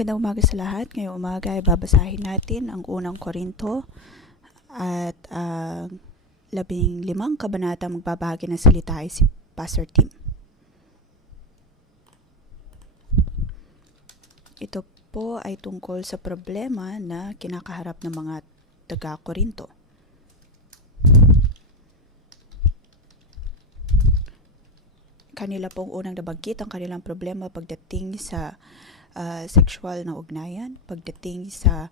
Magandang umaga sa lahat. Ngayong umaga ay babasahin natin ang unang Korinto at ang 15 kabanata. Magbabahagi ng salita ay si Pastor Tim. Ito po ay tungkol sa problema na kinakaharap ng mga taga-Korinto. Kanila pong unang nabanggit ang kanilang problema pagdating sa sexual na ugnayan, pagdating sa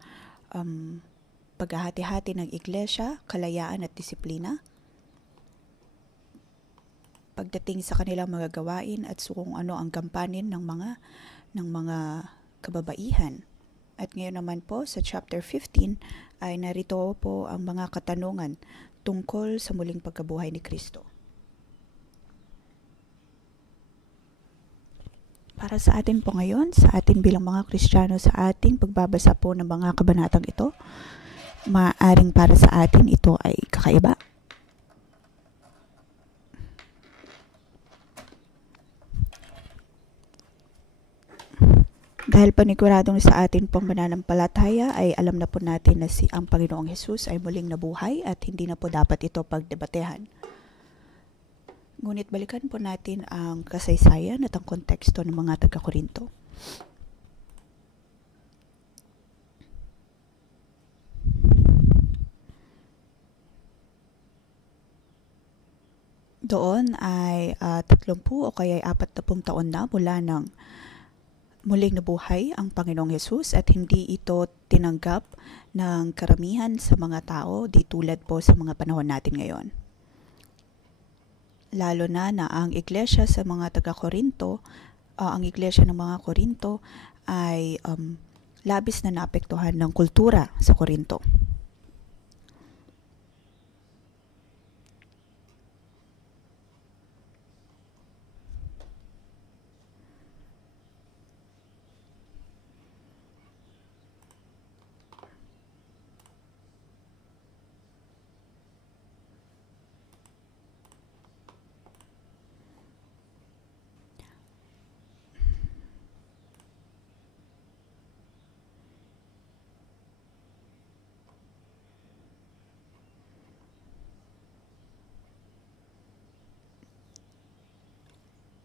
paghahati-hati ng iglesia, kalayaan at disiplina, pagdating sa kanilang mga gawain at kung ano ang gampanin ng mga kababaihan. At ngayon naman po sa chapter 15 ay narito po ang mga katanungan tungkol sa muling pagkabuhay ni Kristo. Para sa atin po ngayon, sa atin bilang mga Kristiyano, sa ating pagbabasa po ng mga kabanatang ito, maaaring para sa atin ito ay kakaiba. Dahil paniguradong sa atin pong mananampalataya ay alam na po natin na ang Panginoong Hesus ay muling nabuhay at hindi na po dapat ito pagdebatehan. Ngunit balikan po natin ang kasaysayan at ang konteksto ng mga taga-Korinto. Doon ay 30 o kaya 40 taon na mula ng muling nabuhay ang Panginoong Hesus at hindi ito tinanggap ng karamihan sa mga tao di tulad po sa mga panahon natin ngayon. Lalo na ang iglesia sa mga taga-Korinto, ang iglesia ng mga Korinto ay labis na naapektuhan ng kultura sa Korinto.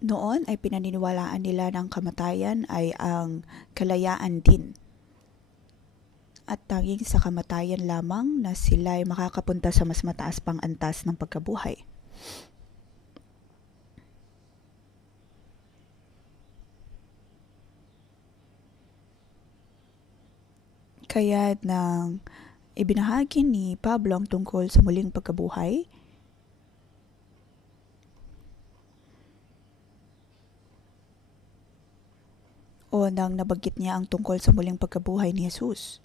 Noon ay pinaniniwalaan nila ng kamatayan ay ang kalayaan din. At tanging sa kamatayan lamang na sila ay makakapunta sa mas mataas pang antas ng pagkabuhay. Kaya nang ibinahagi ni Pablo ang tungkol sa muling pagkabuhay, o nang nabanggit niya ang tungkol sa muling pagkabuhay ni Jesus,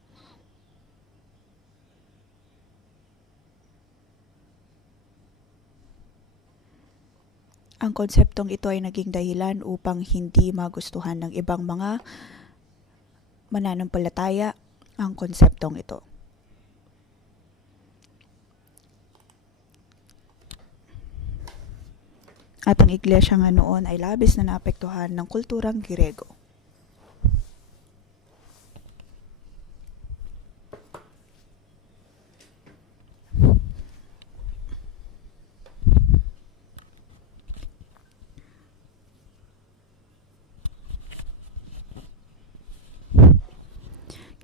ang konseptong ito ay naging dahilan upang hindi magustuhan ng ibang mga mananampalataya ang konseptong ito. At ang iglesia nga noon ay labis na naapektuhan ng kulturang Grego.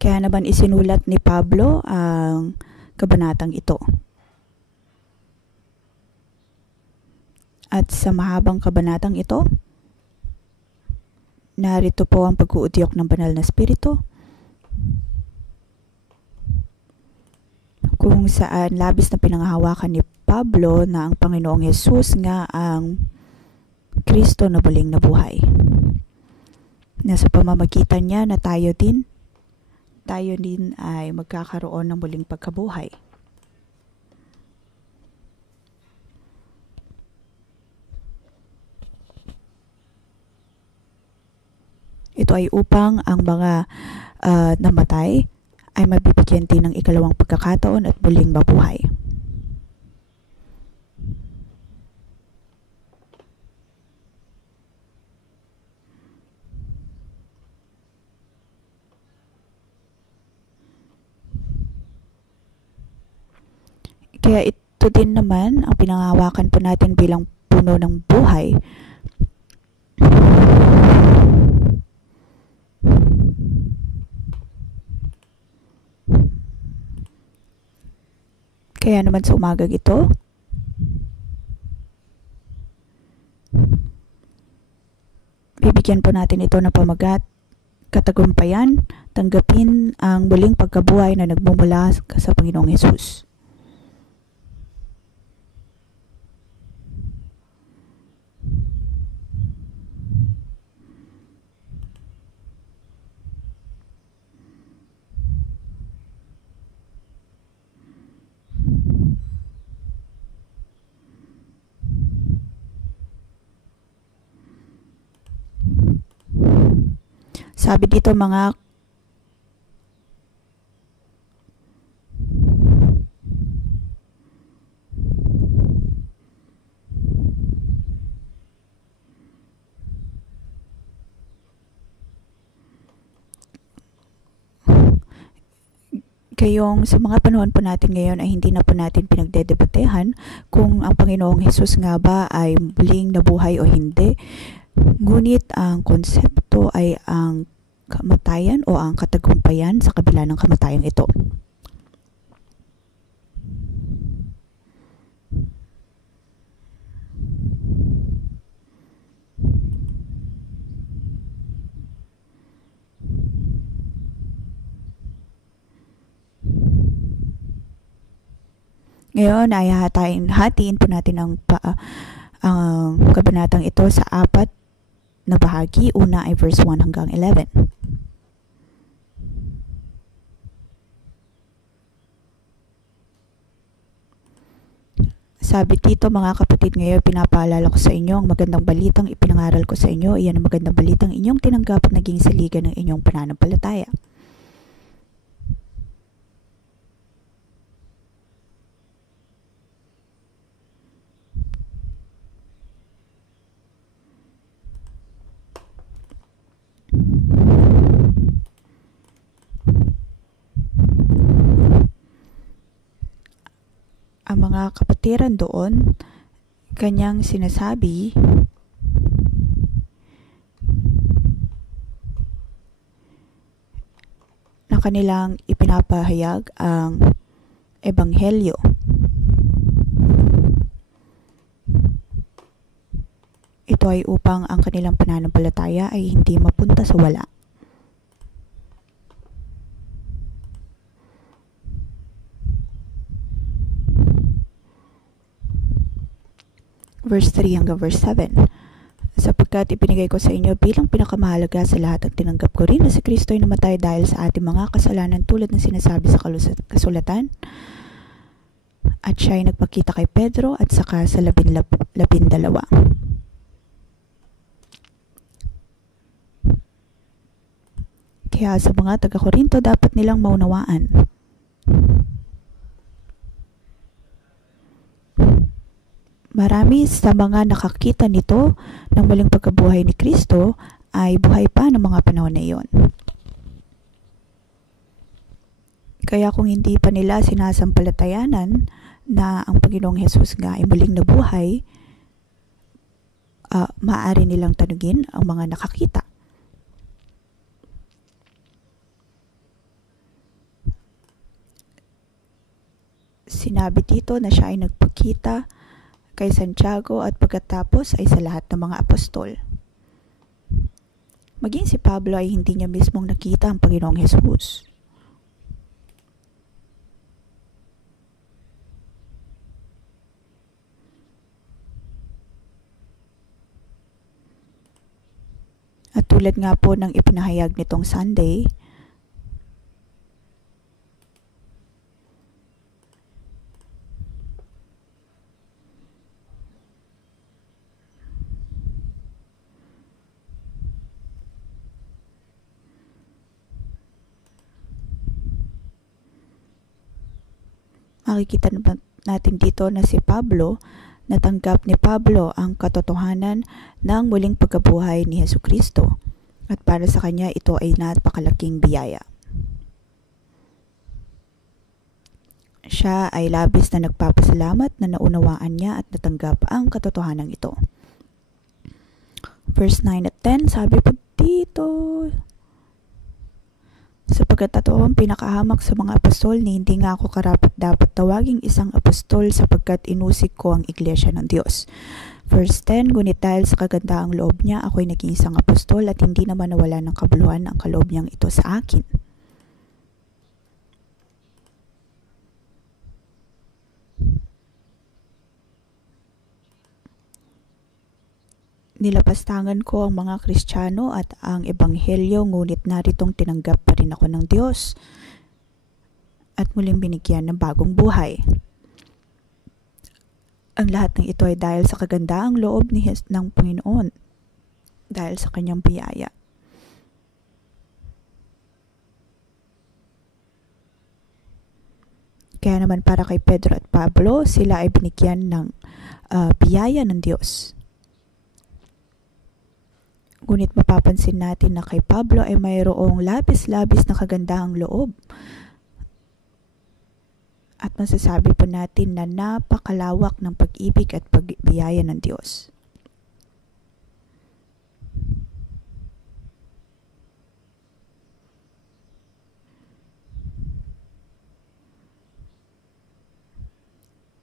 Kaya naman isinulat ni Pablo ang kabanatang ito. At sa mahabang kabanatang ito, narito po ang pag-uudyok ng banal na espiritu, kung saan labis na pinanghahawakan ni Pablo na ang Panginoong Hesus nga ang Kristo na muling nabuhay. Na sa pamamagitan niya na tayo din ay magkakaroon ng muling pagkabuhay. Ito ay upang ang mga namatay ay mabibigyan din ng ikalawang pagkakataon at muling mabuhay. Kaya ito din naman ang pinangahawakan po natin bilang puno ng buhay. Kaya naman sa umagang ito, bibigyan po natin ito ng pamagat, katagumpayan, tanggapin ang muling pagkabuhay na nagmumula sa Panginoong Hesus. Sabi dito mga kayong sa mga panahon po natin ngayon ay hindi na po natin pinagdedebatehan kung ang Panginoong Hesus nga ba ay muling nabuhay o hindi. Ngunit ang konsepto ay ang kamatayan o ang katagumpayan sa kabila ng kamatayang ito. Ngayon ay hatiin po natin ang kabanatang ito sa 4 na bahagi. Una ay verse 1 hanggang 11. Sabi dito, mga kapatid, ngayon pinapaalala ko sa inyo ang magandang balitang ipinangaral ko sa inyo. Iyan ang magandang balitang inyong tinanggap at naging saligan ng inyong pananampalataya. Ang mga kapatiran doon, kanyang sinasabi na kanilang ipinapahayag ang ebanghelyo. Ito ay upang ang kanilang pananampalataya ay hindi mapunta sa wala. Verse 3 hanggang verse 7. Sapagkat ipinigay ko sa inyo bilang pinakamahalaga sa lahat ang tinanggap ko rin na si Kristo ay namatay dahil sa ating mga kasalanan tulad ng sinasabi sa kasulatan. At siya ay nagpakita kay Pedro at saka sa 12. Kaya sa mga taga-Korinto dapat nilang maunawaan. Marami sa mga nakakita nito ng muling pagkabuhay ni Kristo ay buhay pa ng mga panahon na iyon. Kaya kung hindi pa nila sinasampalatayanan na ang Panginoong Hesus nga ay muling nabuhay, maaari nilang tanungin ang mga nakakita. Sinabi dito na siya ay nagpakita kay Santiago at pagkatapos ay sa lahat ng mga apostol. Maging si Pablo ay hindi niya mismong nakita ang Panginoong Hesus. At tulad nga po ng ipinahayag nitong Sunday, makikita natin dito na si Pablo, natanggap ni Pablo ang katotohanan ng muling pagkabuhay ni Hesukristo. At para sa kanya, ito ay napakalaking biyaya. Siya ay labis na nagpapasalamat na naunawaan niya at natanggap ang katotohanan ito. Verse 9 at 10, sabi po dito, sapagkat ako ang pinakahamak sa mga apostol ni hindi nga ako karapat-dapat tawaging isang apostol sapagkat inusik ko ang iglesia ng Diyos. Verse 10, ngunit dahil sa kagandaang loob niya, ako'y naging isang apostol at hindi naman nawala ng kabuluhan ang kaloob niyang ito sa akin. Nilapastangan ko ang mga Kristiyano at ang Ebanghelyo, ngunit naritong tinanggap pa rin ako ng Diyos at muling binigyan ng bagong buhay. Ang lahat ng ito ay dahil sa kagandaang loob ng Panginoon, dahil sa kanyang biyaya. Kaya naman para kay Pedro at Pablo, sila ay binigyan ng biyaya ng Diyos. Ngunit mapapansin natin na kay Pablo ay mayroong labis-labis na kagandahang loob. At masasabi po natin na napakalawak ng pag-ibig at pagbiyaya ng Diyos.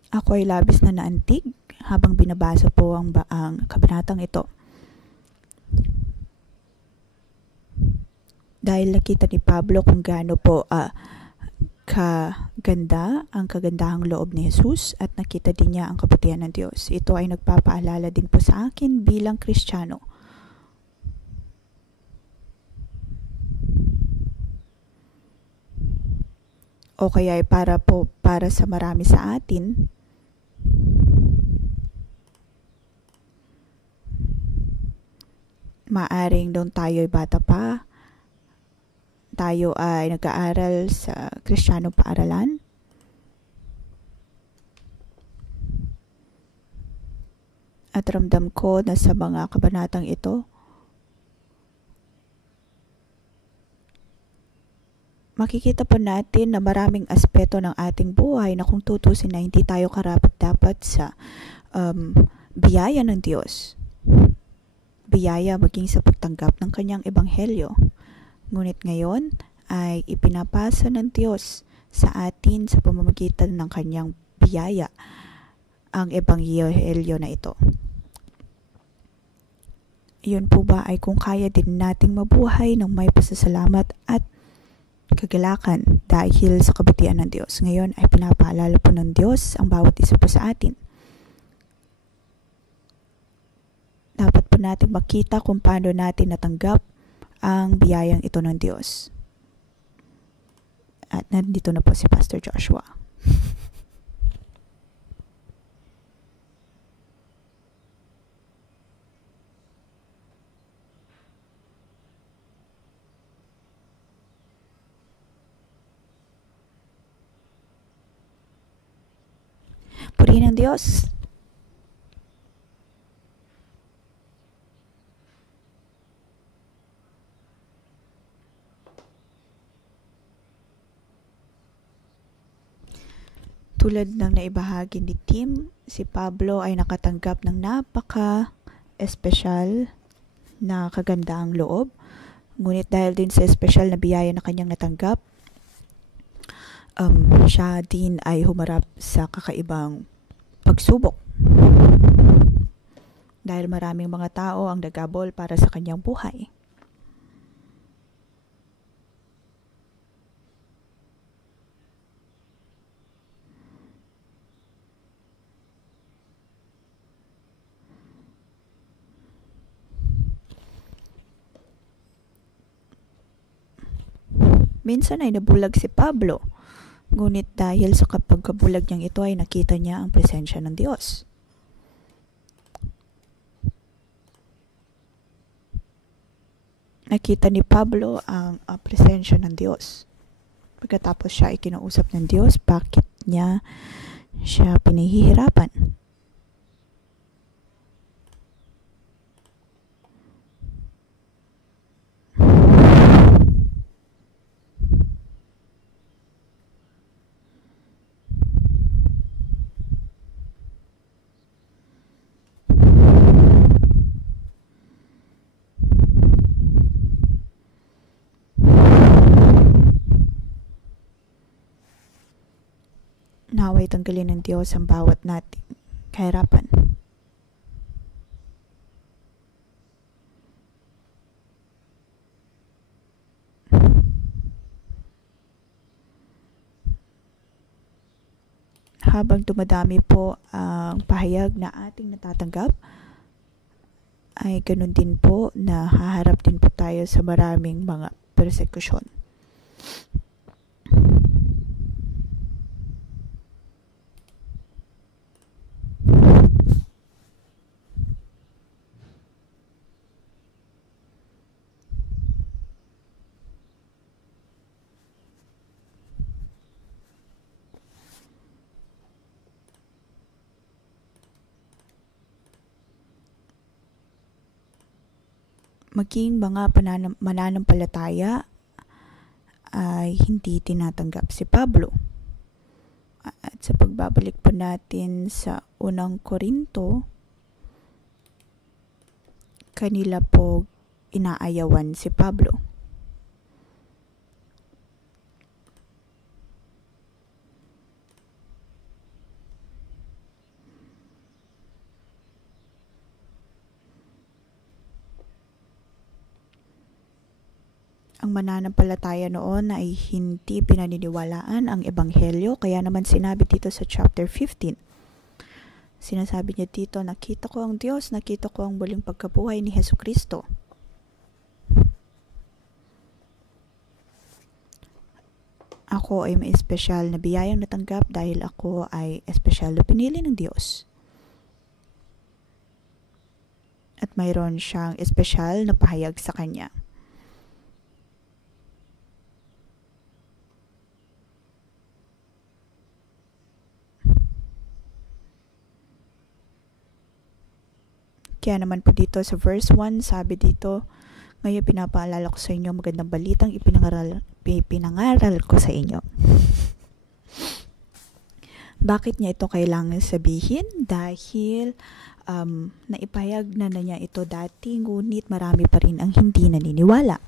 Ako ay labis na naantig habang binabasa po ang kabanatang ito. Dahil nakita ni Pablo kung gaano po kaganda ang kagandahang loob ni Jesus at nakita din niya ang kabutihan ng Diyos. Ito ay nagpapaalala din po sa akin bilang Kristiyano. O kaya ay para sa marami sa atin, maaring doon tayo ay bata pa, tayo ay nag-aaral sa Kristiyanong paaralan. At ramdam ko na sa mga kabanatang ito, makikita po natin na maraming aspeto ng ating buhay na kung tutusin na hindi tayo karapat-dapat sa biyaya ng Diyos. Biyaya maging sa pagtanggap ng kanyang ebanghelyo. Ngunit ngayon ay ipinapasa ng Diyos sa atin sa pamamagitan ng kanyang biyaya ang ebanghelyo na ito. Iyon po ba ay kung kaya din nating mabuhay ng may pasasalamat at kagalakan dahil sa kabutihan ng Diyos. Ngayon ay pinapaalala po ng Diyos ang bawat isa po sa atin. Dapat po natin makita kung paano natin natanggap ang biyayang ito ng Diyos. At nandito na po si Pastor Joshua. Purihin ang Diyos. Tulad ng naibahagi ni Tim, si Pablo ay nakatanggap ng napaka-espesyal na kagandaang loob. Ngunit dahil din sa espesyal na biyaya na kanyang natanggap, siya din ay humarap sa kakaibang pagsubok. Dahil maraming mga tao ang nagabol para sa kanyang buhay. Minsan ay nabulag si Pablo, ngunit dahil sa pagkabulag niyang ito ay nakita niya ang presensya ng Diyos. Nakita ni Pablo ang presensya ng Diyos. Pagkatapos siya ay kinausap ng Diyos, bakit niya siya pinahihirapan? Naway tanggalin ng Diyos ang bawat nating kahirapan. Habang dumadami po ang pahayag na ating natatanggap, ay ganun din po na haharap din po tayo sa maraming mga persekusyon. Maging mga mananampalataya ay hindi tinatanggap si Pablo. At sa pagbabalik po natin sa unang Korinto, kanila po inaayawan si Pablo. Ang mananampalataya noon ay hindi pinaniniwalaan ang ebanghelyo, kaya naman sinabi dito sa chapter 15. Sinasabi niya dito, nakita ko ang Diyos, nakita ko ang muling pagkabuhay ni Hesukristo. Ako ay may espesyal na biyayang natanggap dahil ako ay espesyal na pinili ng Diyos. At mayroon siyang espesyal na pahayag sa Kanya. Kaya naman po dito sa verse 1, sabi dito, ngayon pinapaalala ko sa inyo magandang balitang ipinangaral ko sa inyo. Bakit niya ito kailangan sabihin? Dahil naipahayag na niya ito dati, ngunit marami pa rin ang hindi naniniwala.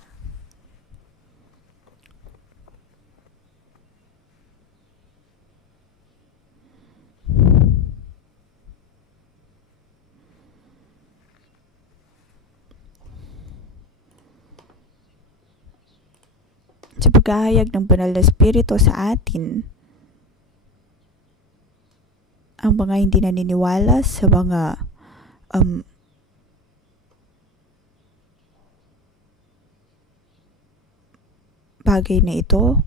Sa paghahayag ng banal na Espiritu sa atin, ang mga hindi naniniwala sa mga bagay na ito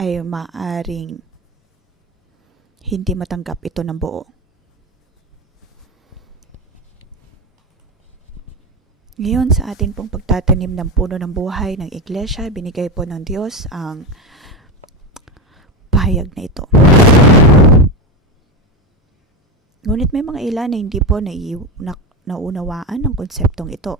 ay maaring hindi matanggap ito ng buo. Ngayon sa atin pong pagtatanim ng puno ng buhay ng iglesia, binigay po ng Diyos ang pahayag na ito. Ngunit may mga ilan na hindi po naunawaan ang konseptong ito.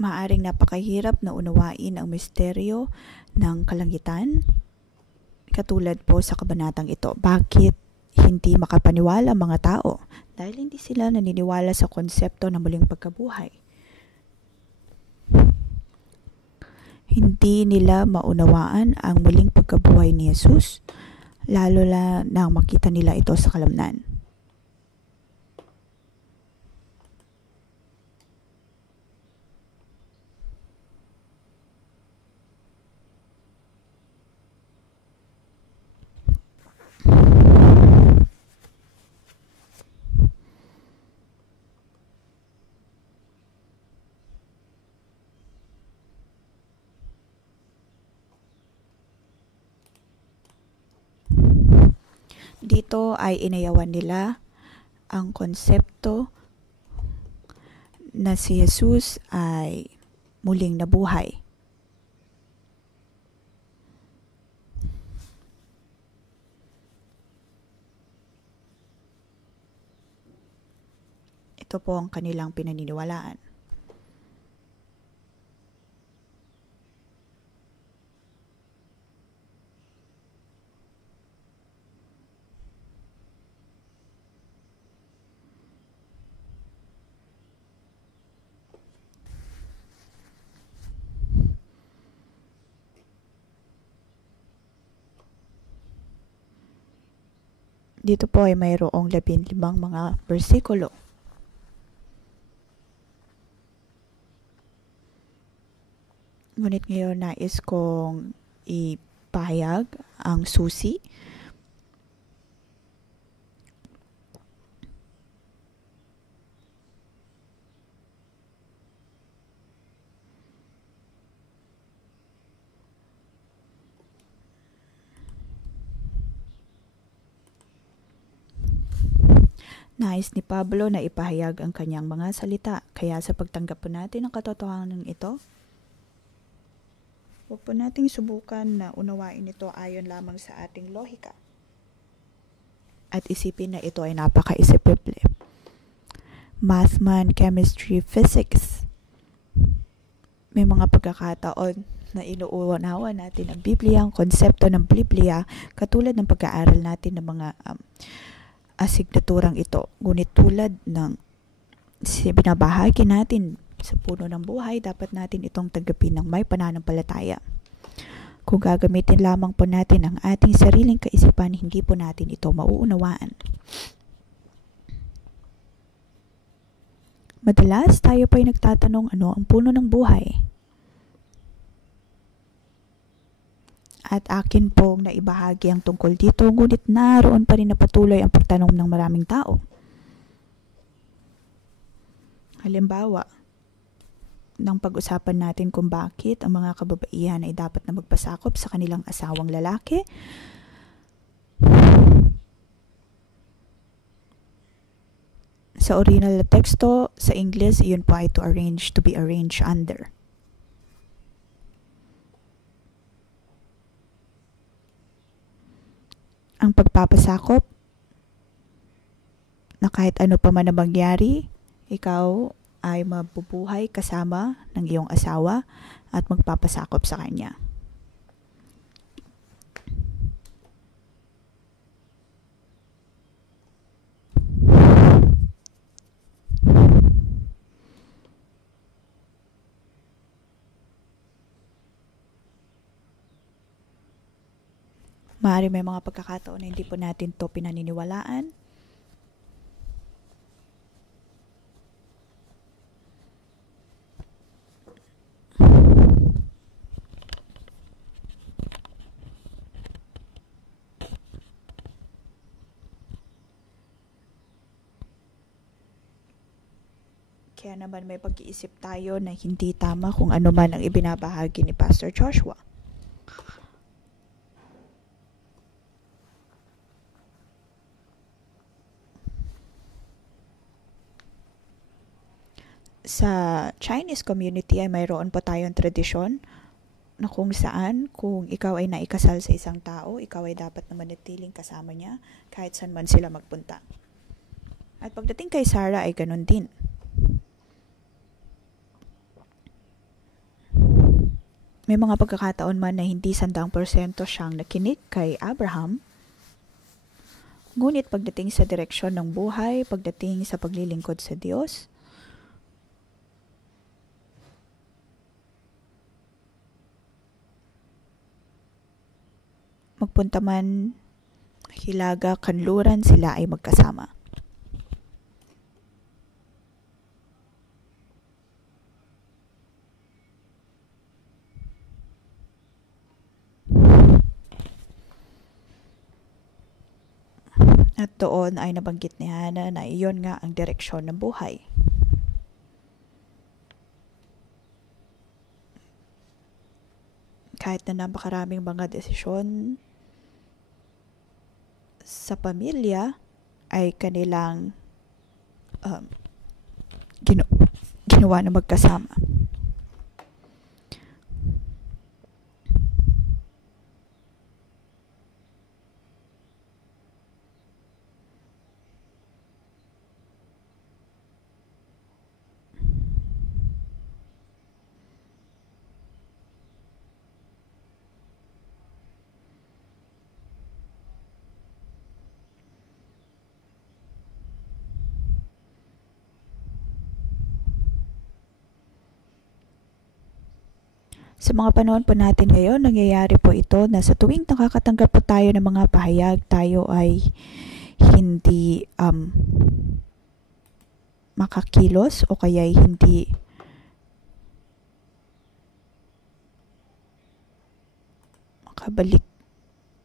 Maaring napakahirap na unawain ang misteryo ng kalangitan, katulad po sa kabanatang ito. Bakit hindi makapaniwala ang mga tao? Dahil hindi sila naniniwala sa konsepto ng muling pagkabuhay. Hindi nila maunawaan ang muling pagkabuhay ni Jesus, lalo na makita nila ito sa kalamnan. Dito ay inayawan nila ang konsepto na si Jesus ay muling nabuhay. Ito po ang kanilang pinaniniwalaan. Dito po ay mayroong 15 mga bersikulo. Ngunit ngayon nais kong ipahayag ang susi. Nais ni Pablo na ipahayag ang kanyang mga salita, kaya sa pagtanggap po natin ang katotohanan ito, huwag po nating subukan na unawain ito ayon lamang sa ating lohika. At isipin na ito ay napaka-isipible. Math man, chemistry, physics. May mga pagkakataon na inuunawa natin ang Biblia, ang konsepto ng Biblia, katulad ng pag-aaral natin ng mga asignaturang ito. Ngunit tulad ng binabahagi natin sa puno ng buhay, dapat natin itong tanggapin ng may pananampalataya. Kung gagamitin lamang po natin ang ating sariling kaisipan, hindi po natin ito mauunawaan. Madalas tayo pa ay nagtatanong ano ang puno ng buhay. At akin pong naibahagi ang tungkol dito, ngunit naroon pa rin na patuloy ang pagtanong ng maraming tao. Halimbawa, nang pag-usapan natin kung bakit ang mga kababaihan ay dapat na magpasakop sa kanilang asawang lalaki, sa original na teksto, sa English, iyon po ay to arrange, to be arranged under. Ang pagpapasakop na kahit ano pa man na mangyari, ikaw ay mabubuhay kasama ng iyong asawa at magpapasakop sa kanya. Maaari may mga pagkakataon na hindi po natin to pinaniniwalaan. Kaya naman may pag-iisip tayo na hindi tama kung ano man ang ibinabahagi ni Pastor Joshua. Sa Chinese community ay mayroon pa tayong tradisyon na kung saan kung ikaw ay naikasal sa isang tao, ikaw ay dapat na manatiling kasama niya kahit saan man sila magpunta. At pagdating kay Sarah ay ganun din. May mga pagkakataon man na hindi 100% siyang nakinig kay Abraham, ngunit pagdating sa direksyon ng buhay, pagdating sa paglilingkod sa Diyos, magpunta man Hilaga, Kanluran, sila ay magkasama. At doon ay nabanggit ni Hannah na iyon nga ang direksyon ng buhay. Kahit na napakaraming mga desisyon sa pamilya ay kanilang ginawa na magkasama. Sa mga panahon po natin ngayon, nangyayari po ito na sa tuwing nakakatanggap po tayo ng mga pahayag, tayo ay hindi makakilos o kaya hindi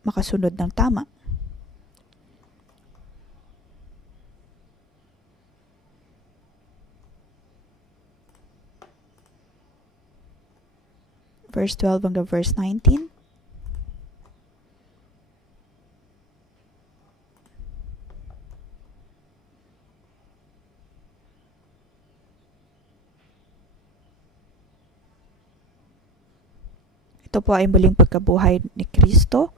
makasunod ng tama. Verse 12 hanggang verse 19. Ito po ay muling pagkabuhay ni Kristo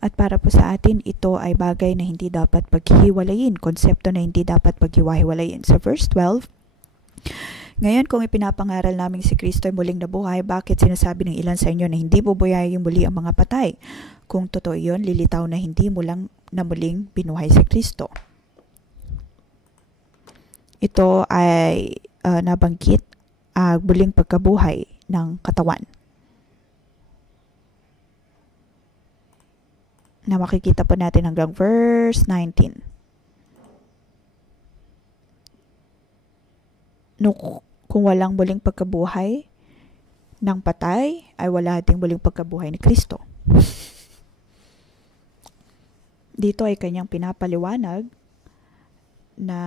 at para po sa atin ito ay bagay na hindi dapat paghiwalayin, konsepto na hindi dapat paghiwa-hiwalayin. Sa verse 12, ngayon kung ipinapangaral namin si Kristo ay muling nabuhay, bakit sinasabi ng ilan sa inyo na hindi bubuhayin muli ang mga patay? Kung totoo yun, lilitaw na hindi muling binuhay si Kristo. Ito ay nabanggit muling pagkabuhay ng katawan. Na makikita po natin hanggang verse 19. Kung walang muling pagkabuhay ng patay, ay wala ding muling pagkabuhay ni Kristo. Dito ay kanyang pinapaliwanag na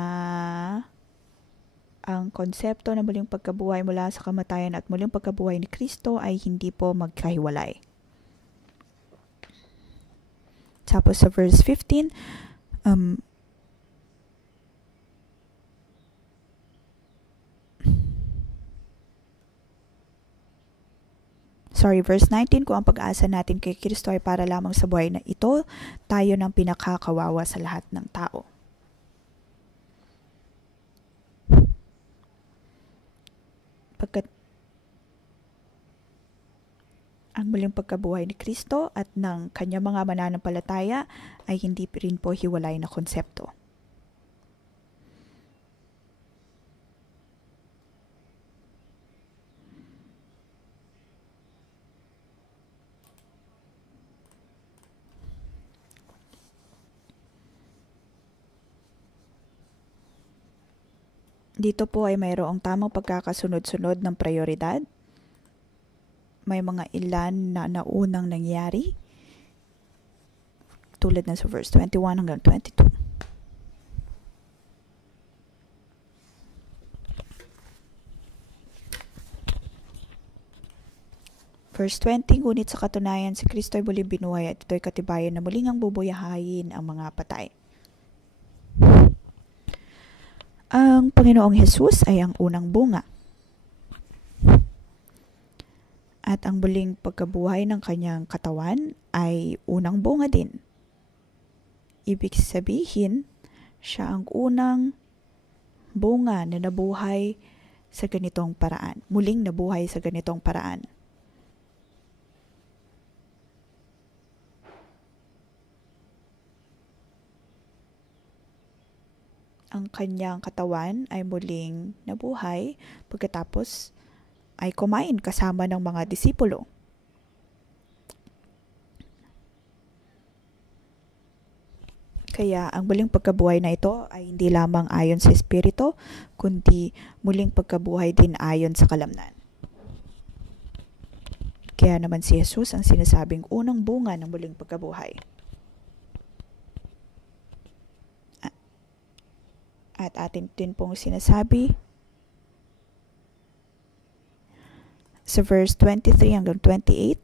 ang konsepto ng muling pagkabuhay mula sa kamatayan at muling pagkabuhay ni Kristo ay hindi po magkahiwalay. Tapos sa verse 15, verse 19, kung ang pag-asa natin kay Kristo ay para lamang sa buhay na ito, tayo ng pinakakawawa sa lahat ng tao. Pagkat ang muling pagkabuhay ni Kristo at ng kanyang mga mananampalataya ay hindi rin po hiwalay na konsepto. Dito po ay mayroong tamang pagkakasunod-sunod ng prioridad. May mga ilan na naunang nangyari tulad na sa verse 21 hanggang 22. Verse 20, ngunit sa katunayan si Kristo ay muling binuhay at ito'y katibayan na muling ang bubuhayin ang mga patay. Ang Panginoong Hesus ay ang unang bunga. At ang muling pagkabuhay ng kanyang katawan ay unang bunga din. Ibig sabihin, siya ang unang bunga na nabuhay sa ganitong paraan. Muling nabuhay sa ganitong paraan. Ang kanyang katawan ay muling nabuhay pagkatapos ay kumain kasama ng mga disipulo. Kaya ang muling pagkabuhay na ito ay hindi lamang ayon sa Espiritu, kundi muling pagkabuhay din ayon sa kalamnan. Kaya naman si Jesus ang sinasabing unang bunga ng muling pagkabuhay. At atin din pong sinasabi sa verse 23 hanggang 28,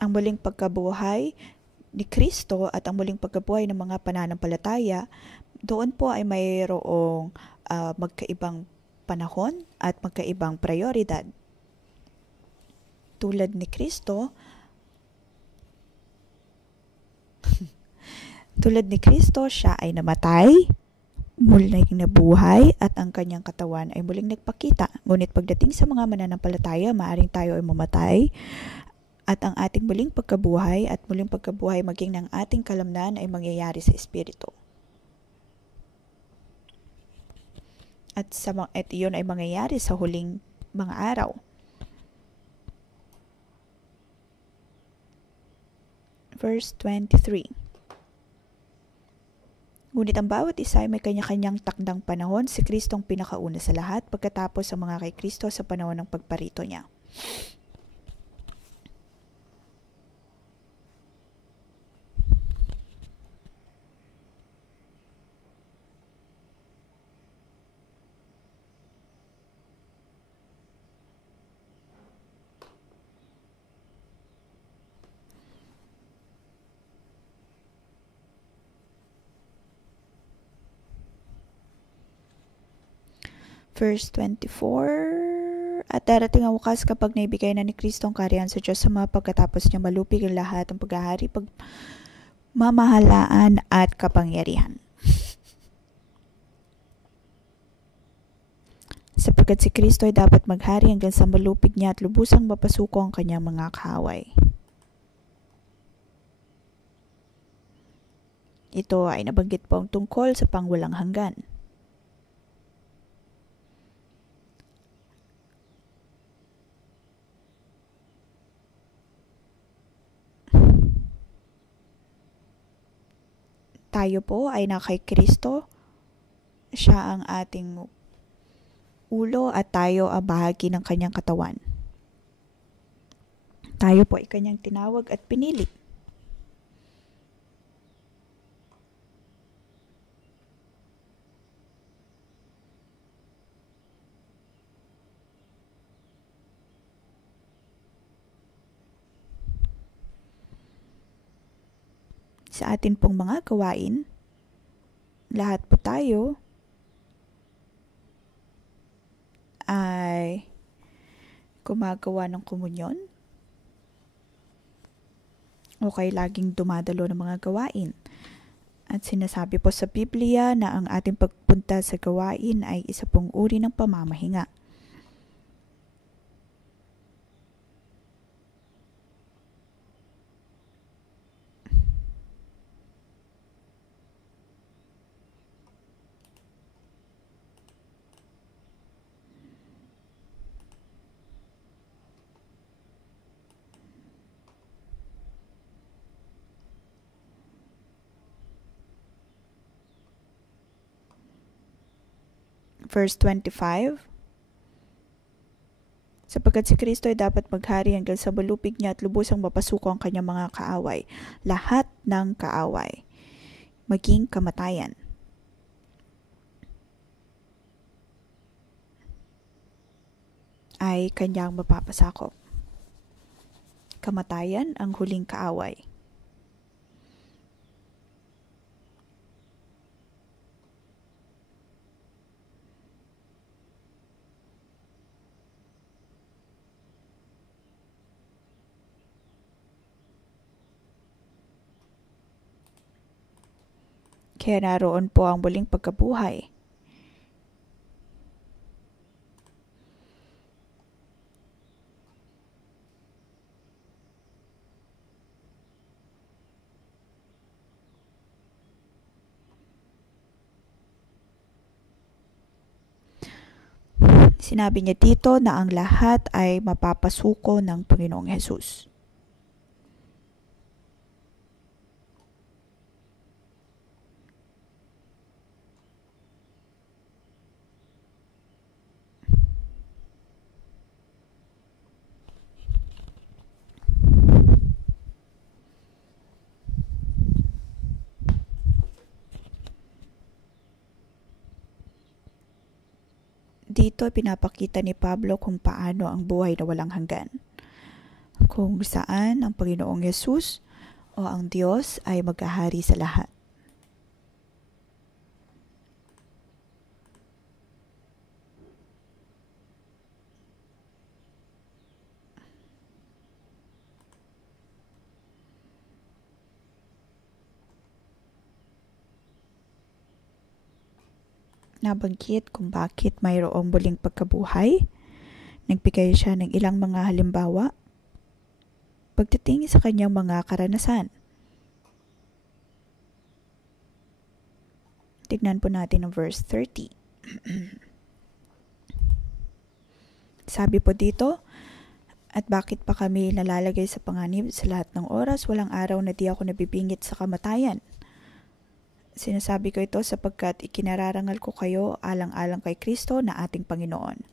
ang muling pagkabuhay ni Kristo at ang muling pagkabuhay ng mga pananampalataya, doon po ay mayroong magkaibang panahon at magkaibang prioridad. Tulad ni Kristo, siya ay namatay, muling nabuhay, at ang kanyang katawan ay muling nagpakita. Ngunit pagdating sa mga mananampalataya, maaaring tayo ay mamatay At ang ating muling pagkabuhay at muling pagkabuhay maging ng ating kalamnan ay mangyayari sa Espiritu. At iyon ay mangyayari sa huling mga araw. Verse 23. Ngunit ang bawat isa ay may kanya-kanyang takdang panahon, si Kristong pinakauna sa lahat, pagkatapos ang mga kay Kristo sa panahon ng pagparito niya. Verse 24, at darating ang wakas kapag naibigay na ni Kristo ang kaharian sa Diyos sa mga pagkatapos niya malupig ang lahat ng paghahari, pagmamahalaan at kapangyarihan. Sapagkat si Kristo ay dapat maghari hanggang sa malupig niya at lubusang mapasuko ang kanyang mga kaaway. Ito ay nabanggit po ang tungkol sa pangwalang hanggan. Tayo po ay na kay Kristo. Siya ang ating ulo at tayo ang bahagi ng kanyang katawan. Tayo po ay kanyang tinawag at pinili. Sa atin pong mga gawain, lahat po tayo ay gumagawa ng komunyon o kay laging dumadalo ng mga gawain. At sinasabi po sa Biblia na ang ating pagpunta sa gawain ay isa pong uri ng pamamahinga. Verse 25, sapagkat si Kristo ay dapat maghari hanggang sa malupig niya at lubusang mapasuko ang kanyang mga kaaway. Lahat ng kaaway, maging kamatayan, ay kanyang mapapasakop. Kamatayan ang huling kaaway. Kaya naroon po ang muling pagkabuhay. Sinabi niya dito na ang lahat ay mapapasuko ng Panginoong Hesus. Dito pinapakita ni Pablo kung paano ang buhay na walang hanggan. Kung saan ang Panginoong Hesus o ang Diyos ay maghahari sa lahat. Nabanggit kung bakit mayroong muling pagkabuhay. Nagbigay siya ng ilang mga halimbawa. pagdating sa kanyang mga karanasan. Tignan po natin ang verse 30. Sabi po dito, at bakit pa kami nalalagay sa panganib sa lahat ng oras? Walang araw na di ako nabibingit sa kamatayan. Sinasabi ko ito sapagkat ikinararangal ko kayo alang-alang kay Kristo na ating Panginoon.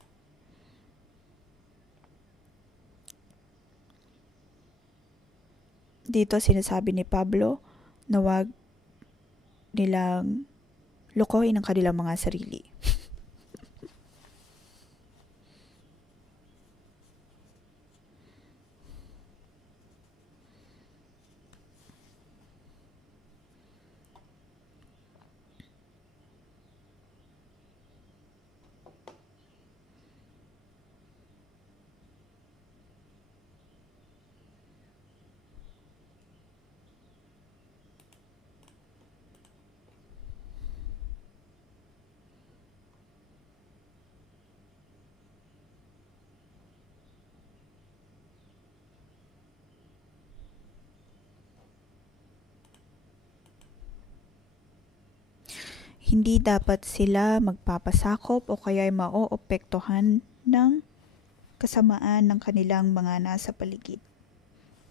Dito sinasabi ni Pablo na wag nilang lokohin ang kanilang mga sarili. Hindi dapat sila magpapasakop o kaya ay maoopektuhan ng kasamaan ng kanilang mga nasa paligid.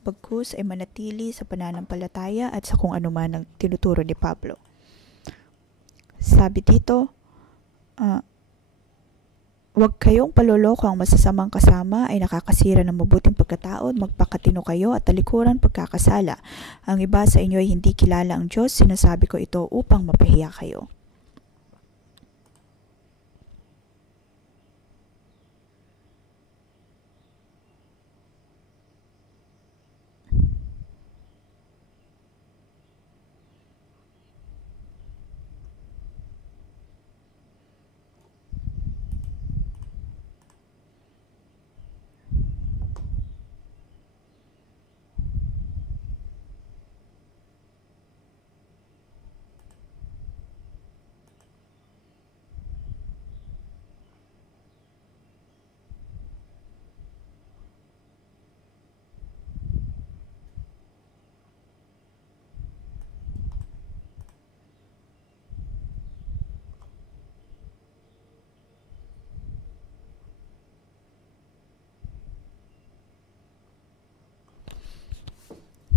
Bagkus ay manatili sa pananampalataya at sa kung ano man ang tinuturo ni Pablo. Sabi dito, huwag kayong paloloko, ang masasamang kasama ay nakakasira ng mabuting pagkatao, magpakatino kayo at talikuran pagkakasala. Ang iba sa inyo ay hindi kilala ang Diyos, sinasabi ko ito upang mapahiya kayo.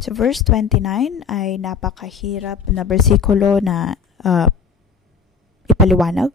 Sa verse 29 ay napakahirap na bersikulo na ipaliwanag.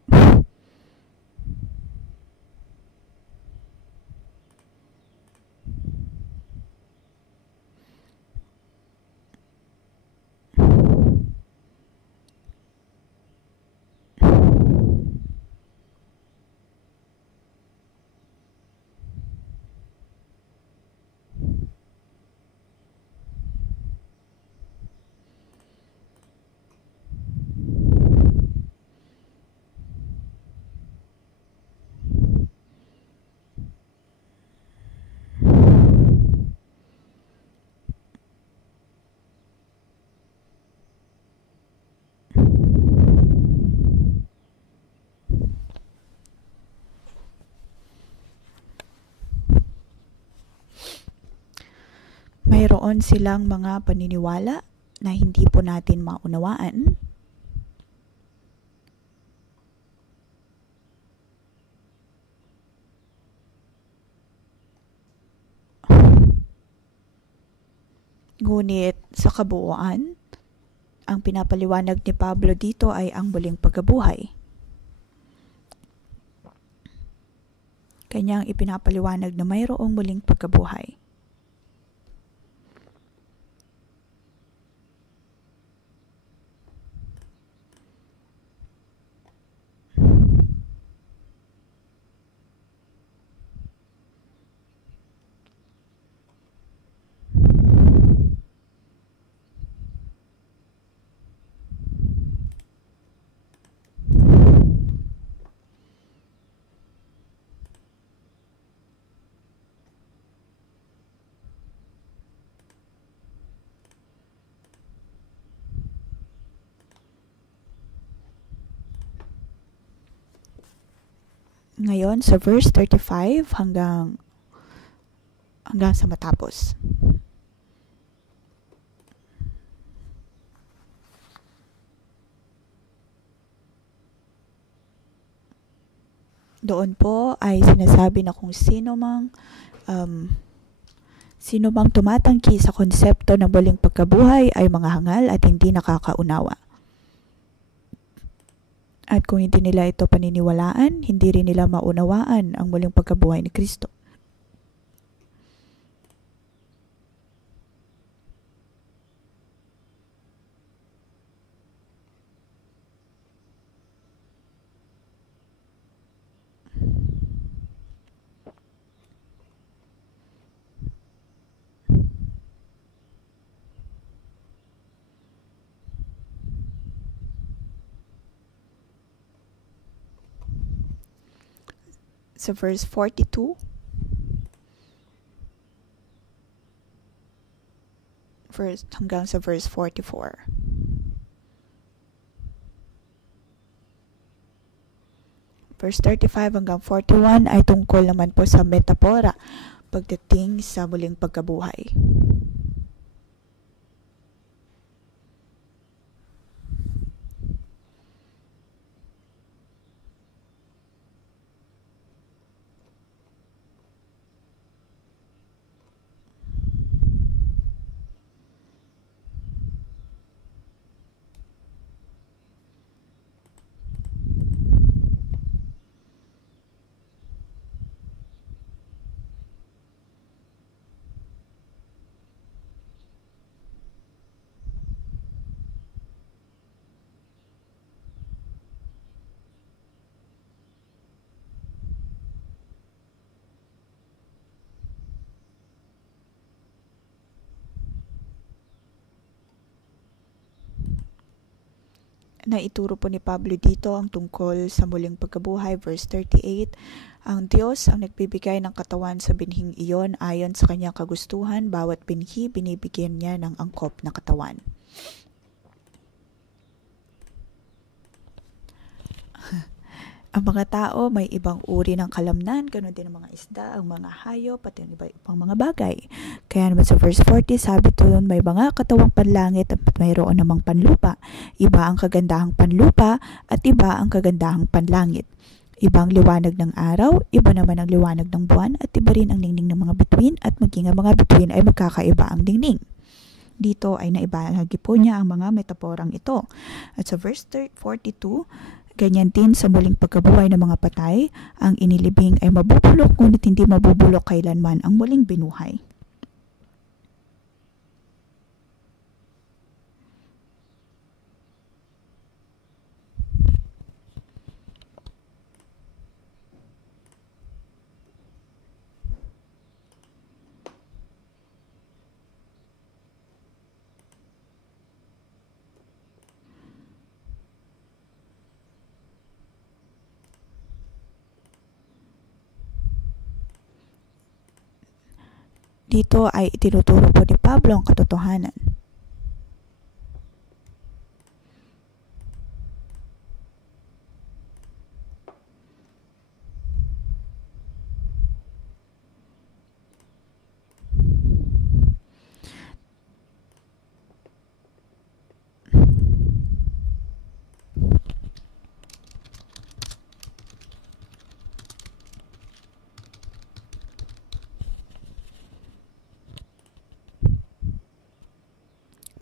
Mayroon silang mga paniniwala na hindi po natin maunawaan. Ngunit sa kabuuan, ang pinapaliwanag ni Pablo dito ay ang muling pagkabuhay. Kanyang ipinapaliwanag na mayroong muling pagkabuhay. Ngayon, sa verse 35 hanggang sa matapos. Doon po ay sinasabi na kung sino mang tumatangki sa konsepto ng muling pagkabuhay ay mga hangal at hindi nakakaunawa. At kung hindi nila ito paniniwalaan, hindi rin nila maunawaan ang muling pagkabuhay ni Kristo. Sa verse 42, hanggang sa verse 44. Verse 35 hanggang 41 ay tungkol naman po sa metapora pagdating sa muling pagkabuhay. Na ituro po ni Pablo dito ang tungkol sa muling pagkabuhay. Verse 38, ang Diyos ang nagbibigay ng katawan sa binhing iyon ayon sa kanyang kagustuhan. Bawat binhi, binibigyan niya ng angkop na katawan. Ang mga tao may ibang uri ng kalamnan, ganoon din ang mga isda, ang mga hayop, pati ang ibang mga bagay. Kaya naman sa verse 40, sabi doon, may mga katawang panlangit at mayroon namang panlupa. Iba ang kagandahang panlupa at iba ang kagandahang panlangit. Ibang liwanag ng araw, iba naman ang liwanag ng buwan, at iba rin ang ningning ng mga bituin, at maging ang mga bituin ay magkakaiba ang ningning. Dito ay naibahagi po niya ang mga metaporang ito. At sa verse 42, ganyan din sa muling pagkabuhay ng mga patay, ang inilibing ay mabubulok ngunit hindi mabubulok kailanman ang muling binuhay. Dito ay itinuturo po ni Pablo ang katotohanan.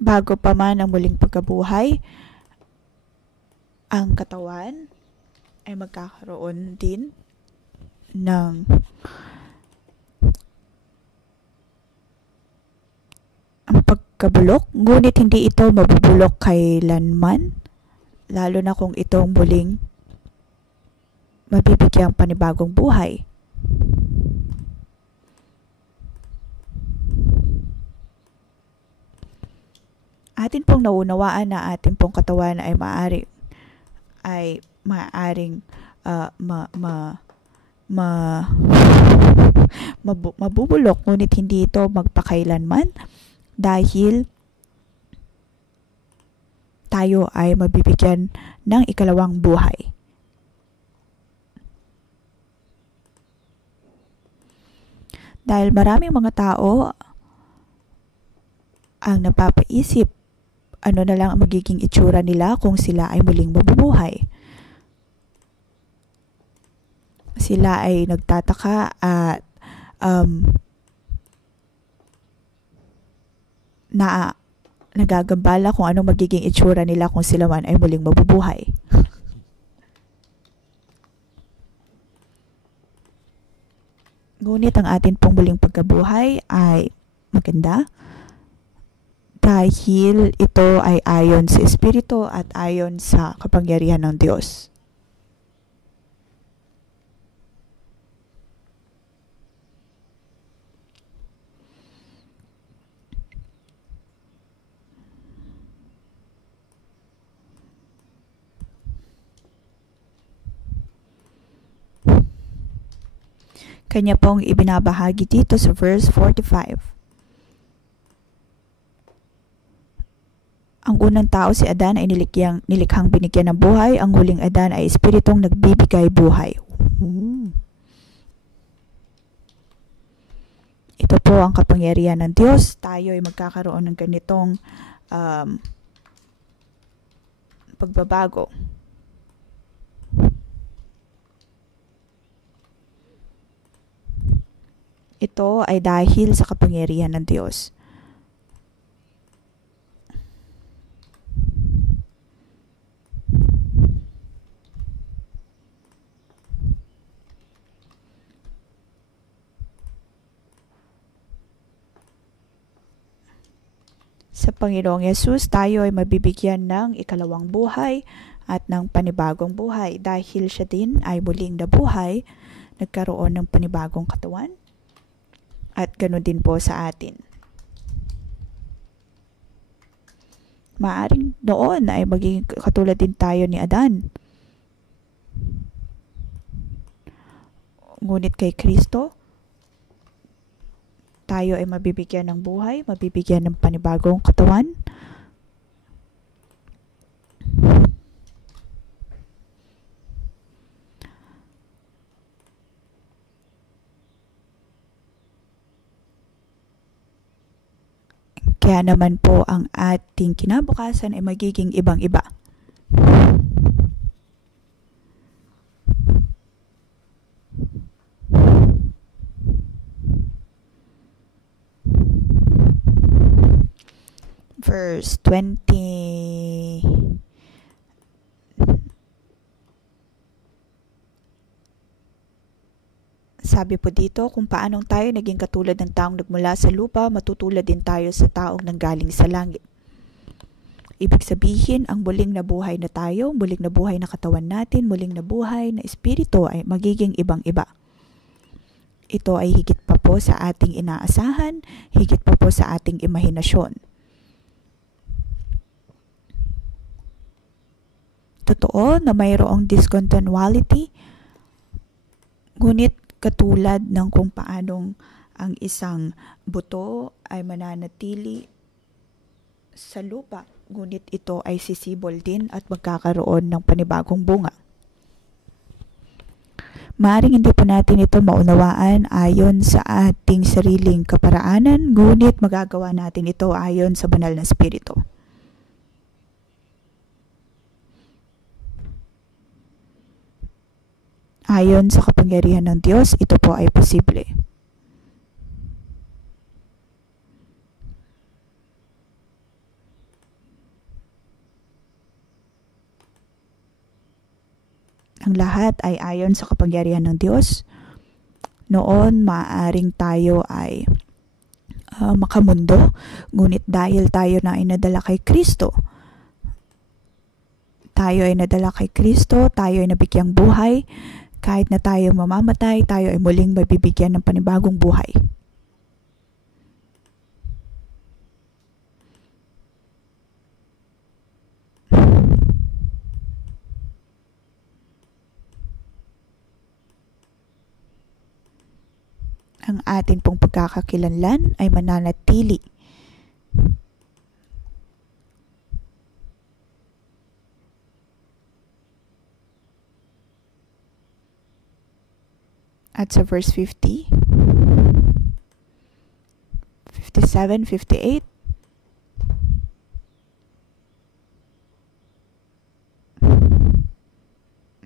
Bago pa man ang muling pagkabuhay, ang katawan ay magkakaroon din ng ang pagkabulok, ngunit hindi ito mabubulok kailanman, lalo na kung itong muling mabibigyang panibagong buhay. Atin pong naunawaan na atin pong katawan ay maaaring mabubulok, ngunit hindi ito magpakailanman dahil tayo ay mabibigyan ng ikalawang buhay. Dahil maraming mga tao ang napapaisip ano na lang ang magiging itsura nila kung sila ay muling mabubuhay. Sila ay nagtataka at nagagambala kung ano magiging itsura nila kung sila man ay muling mabubuhay. Ngunit ang atin pong muling pagkabuhay ay maganda dahil ito ay ayon sa Espiritu at ayon sa kapangyarihan ng Diyos. Kanya pong ibinabahagi dito sa verse 45. Ang unang tao si Adan ay nilikhang binigyan ng buhay. Ang huling Adan ay espiritong nagbibigay buhay. Ito po ang kapangyarihan ng Diyos. Tayo ay magkakaroon ng ganitong pagbabago. Ito ay dahil sa kapangyarihan ng Diyos. Sa Panginoong Yesus, tayo ay mabibigyan ng ikalawang buhay at ng panibagong buhay. Dahil siya din ay muling nabuhay, nagkaroon ng panibagong katawan. At ganoon din po sa atin. Maaring noon ay magiging katulad din tayo ni Adan. Ngunit kay Kristo, tayo ay mabibigyan ng buhay, mabibigyan ng panibagong katawan. Kaya naman po ang ating kinabukasan ay magiging ibang-iba. Verse 20. Sabi po dito, kung paanong tayo naging katulad ng taong nagmula sa lupa, matutulad din tayo sa taong nanggaling sa langit. Ibig sabihin, ang muling nabuhay na tayo, muling nabuhay na katawan natin, muling nabuhay na espiritu ay magiging ibang-iba. Ito ay higit pa po sa ating inaasahan, higit pa po sa ating imahinasyon. Totoo na mayroong discontinuity, ngunit katulad ng kung paanong ang isang buto ay mananatili sa lupa, ngunit ito ay sisibol din at magkakaroon ng panibagong bunga. Maaring hindi po natin ito maunawaan ayon sa ating sariling kaparaanan, ngunit magagawa natin ito ayon sa banal na Espiritu. Ayon sa kapangyarihan ng Diyos, ito po ay posible. Ang lahat ay ayon sa kapangyarihan ng Diyos. Noon, maaaring tayo ay makamundo, ngunit dahil tayo na ay nadala kay Kristo, tayo ay nadala kay Kristo, tayo ay nabigyang buhay. Kahit na tayo mamamatay, tayo ay muling mabibigyan ng panibagong buhay. Ang atin pong pagkakakilanlan ay mananatili. At sa verse 50, 57, 58,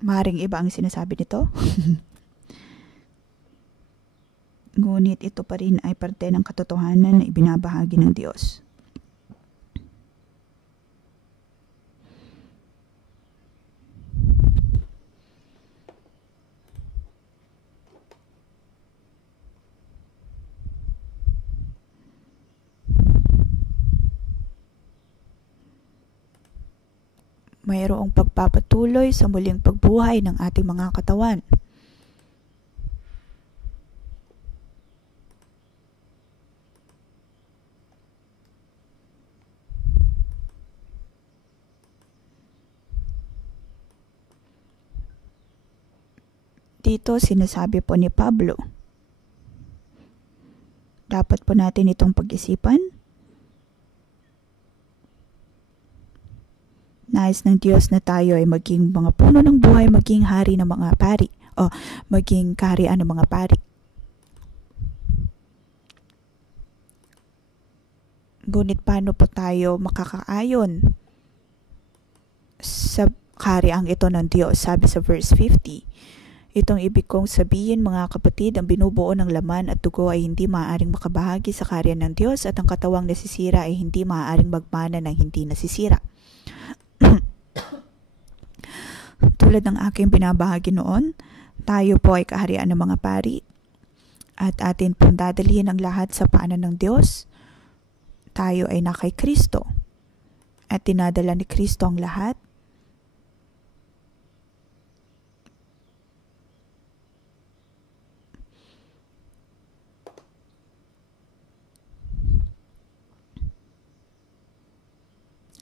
maring iba ang sinasabi nito. Ngunit ito pa rin ay parte ng katotohanan na ibinabahagi ng Diyos. Mayroong pagpapatuloy sa muling pagbuhay ng ating mga katawan. Dito sinasabi po ni Pablo, dapat po natin itong pag-isipan. Nais ng Diyos na tayo ay maging mga puno ng buhay, maging hari ng mga pari, o maging kaharian ng mga pari. Ngunit paano po tayo makakaayon sa kahariang ito ng Diyos? Sabi sa verse 50, itong ibig kong sabihin, mga kapatid, ang binubuo ng laman at dugo ay hindi maaaring makabahagi sa kaharian ng Diyos, at ang katawang nasisira ay hindi maaaring magmana ng hindi nasisira. Tulad ng aking binabahagi noon, tayo po ay kaharian ng mga pari at atin pong dadalhin ang lahat sa paanan ng Diyos. Tayo ay na kay Kristo at dinadala ni Kristo ang lahat.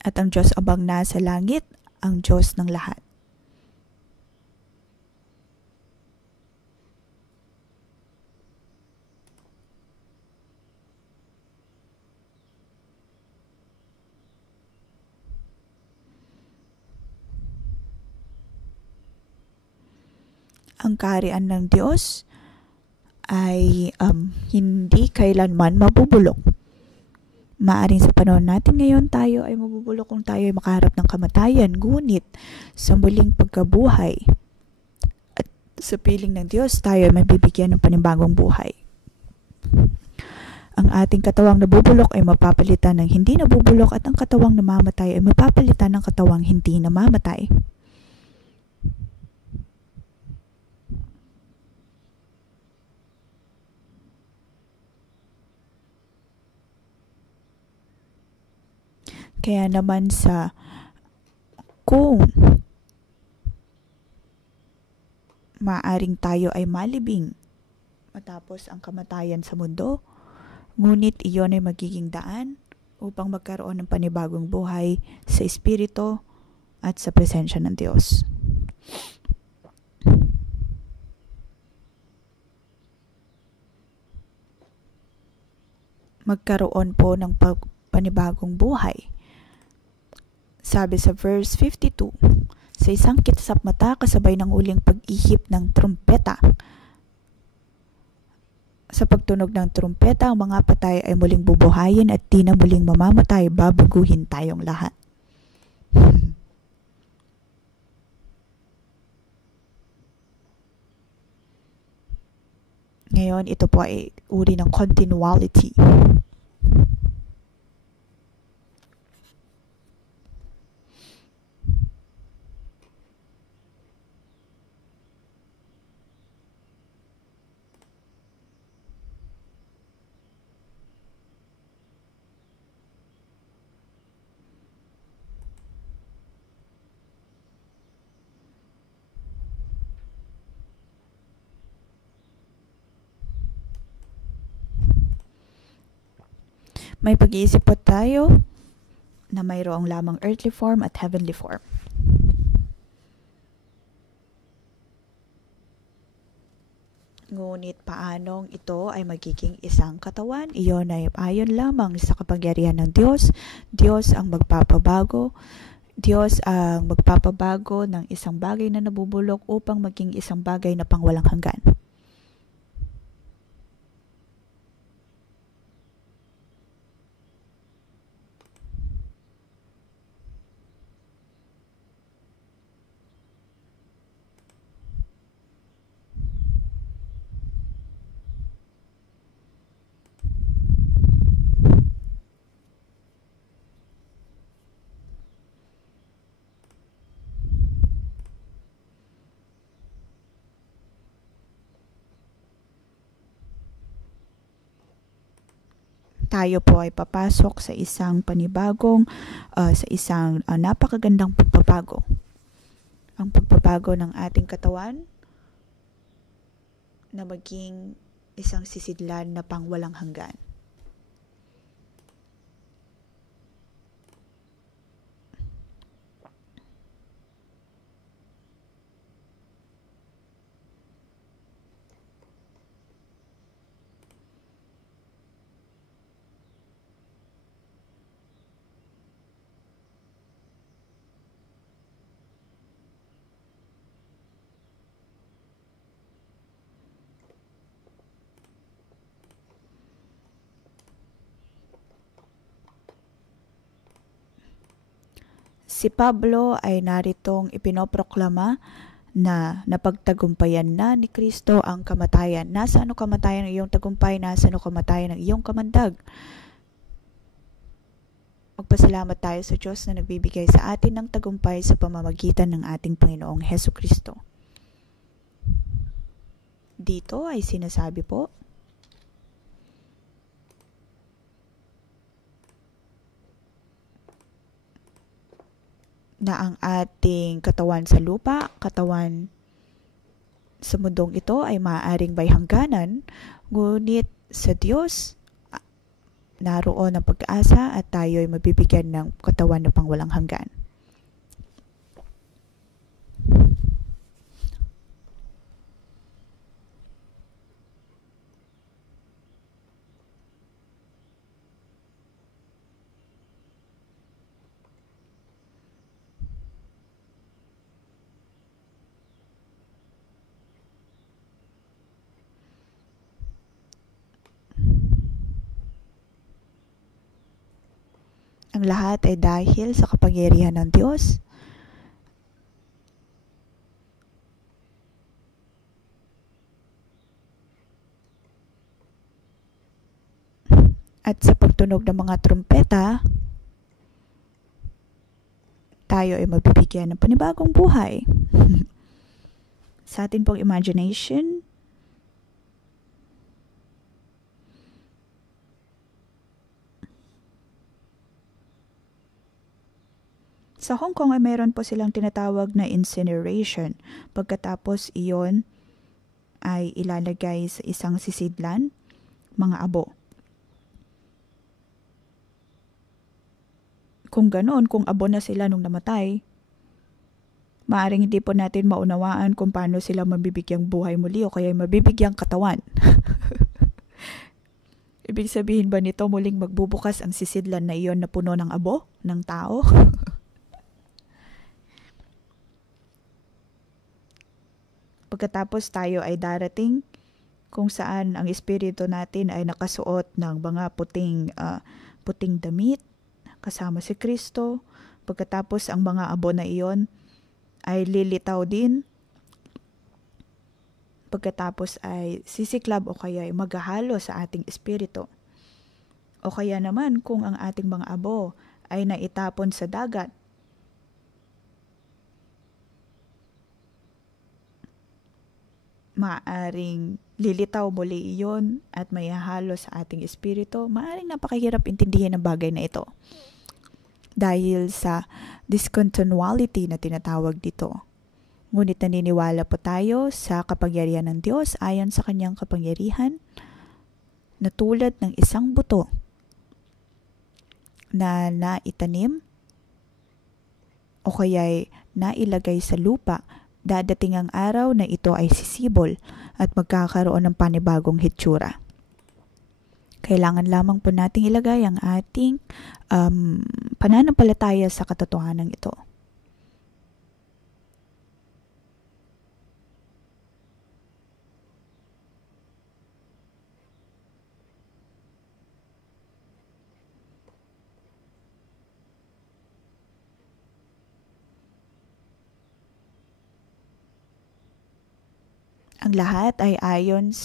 At ang Diyos abang nasa langit, ang Diyos ng lahat. Ang kaharian ng Diyos ay hindi kailanman mabubulok. Maaring sa panahon natin ngayon tayo ay mabubulok kung tayo ay makaharap ng kamatayan. Ngunit sa muling pagkabuhay at sa piling ng Diyos, tayo ay mabibigyan ng panibagong buhay. Ang ating katawang nabubulok ay mapapalitan ng hindi nabubulok, at ang katawang namamatay ay mapapalitan ng katawang hindi namamatay. Kaya naman kung maaring tayo ay malibing matapos ang kamatayan sa mundo, ngunit iyon ay magiging daan upang magkaroon ng panibagong buhay sa Espiritu at sa presensya ng Diyos. Magkaroon po ng panibagong buhay. Sabi sa verse 52, sa isang kitasap mata kasabay ng uling pag-ihip ng trumpeta. Sa pagtunog ng trumpeta, ang mga patay ay muling bubuhayin at di na muling mamamatay, babaguhin tayong lahat. Ngayon, ito po ay uri ng continuality. May pag-iisip po tayo na mayroong lamang earthly form at heavenly form. Ngunit paanong ito ay magiging isang katawan? Iyon ay ayon lamang sa kapangyarihan ng Diyos. Diyos ang magpapabago. Diyos ang magpapabago ng isang bagay na nabubulok upang maging isang bagay na pangwalang hanggan. tayo po ay papasok sa isang panibagong, sa isang napakagandang pagbabago. Ang pagbabago ng ating katawan na maging isang sisidlan na pangwalang hanggan. Si Pablo ay naritong ipinoproklama na napagtagumpayan na ni Kristo ang kamatayan. Nasa ano kamatayan ng iyong tagumpay? Nasa ano kamatayan ng iyong kamandag? Magpasalamat tayo sa Diyos na nagbibigay sa atin ng tagumpay sa pamamagitan ng ating Panginoong Hesus Kristo. Dito ay sinasabi po, na ang ating katawan sa lupa, katawan sa mundong ito ay maaaring may hangganan, ngunit sa Diyos, naroon ang pag-asa at tayo ay mabibigyan ng katawan na pangwalang hanggan. Ang lahat ay dahil sa kapangyarihan ng Diyos. At sa pagtunog ng mga trumpeta, tayo ay mabibigyan ng panibagong buhay. Sa atin pong imagination, sa Hong Kong ay mayroon po silang tinatawag na incineration. Pagkatapos iyon ay ilalagay sa isang sisidlan, mga abo. Kung ganoon, kung abo na sila nung namatay, maaring hindi po natin maunawaan kung paano sila mabibigyang buhay muli o kaya mabibigyang katawan. Ibig sabihin ba nito muling magbubukas ang sisidlan na iyon na puno ng abo, ng tao? Pagkatapos tayo ay darating kung saan ang espiritu natin ay nakasuot ng mga puting damit kasama si Kristo. Pagkatapos ang mga abo na iyon ay lilitaw din. Pagkatapos ay sisiklab o kaya ay maghahalo sa ating espiritu. O kaya naman kung ang ating mga abo ay naitapon sa dagat, maaring lilitaw muli iyon at mayahalo sa ating espiritu. Maaring napakahirap intindihin ang bagay na ito dahil sa discontinuity na tinatawag dito. Ngunit naniniwala po tayo sa kapangyarihan ng Diyos ayon sa kanyang kapangyarihan na tulad ng isang buto na naitanim o kaya'y nailagay sa lupa. Dadating ang araw na ito ay sisibol at magkakaroon ng panibagong hitsura. Kailangan lamang po nating ilagay ang ating pananampalataya sa katotohanan ito. Ang lahat ay ayon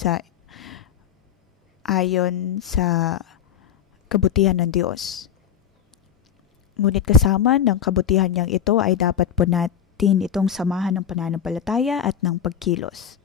sa kabutihan ng Diyos. Ngunit kasama ng kabutihan niyang ito ay dapat po natin itong samahan ng pananampalataya at ng pagkilos.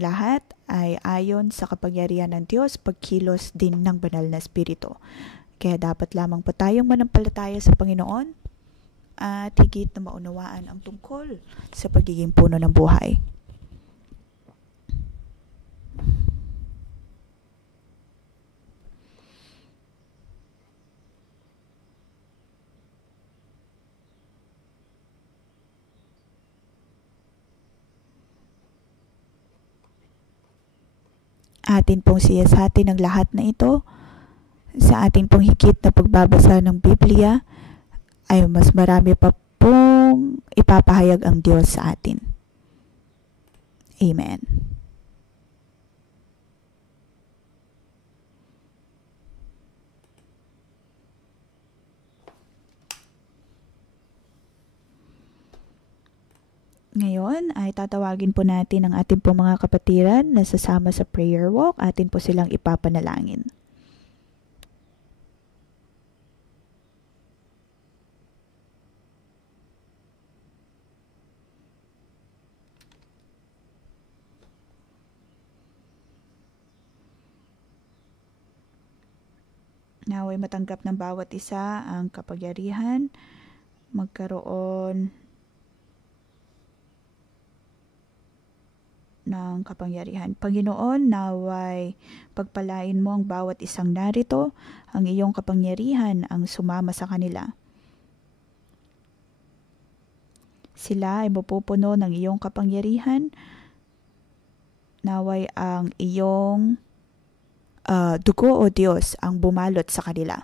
lahat ay ayon sa kapangyarihan ng Diyos, pagkilos din ng banal na Espiritu. Kaya dapat lamang po tayong manampalataya sa Panginoon at higit na maunawaan ang tungkol sa pagiging puno ng buhay. Atin pong siyasatin ang lahat na ito sa ating pong higit na pagbabasa ng Biblia ay mas marami pa pong ipapahayag ang Diyos sa atin. Amen. Ngayon ay tatawagin po natin ang ating po mga kapatiran na sasama sa prayer walk. Atin po silang ipapanalangin. Naway matanggap ng bawat isa ang kapangyarihan, magkaroon ng kapangyarihan. Panginoon, naway pagpalain mo ang bawat isang narito, ang iyong kapangyarihan ang sumama sa kanila. Sila ay mapupuno ng iyong kapangyarihan, naway ang iyong dugo o Diyos ang bumalot sa kanila.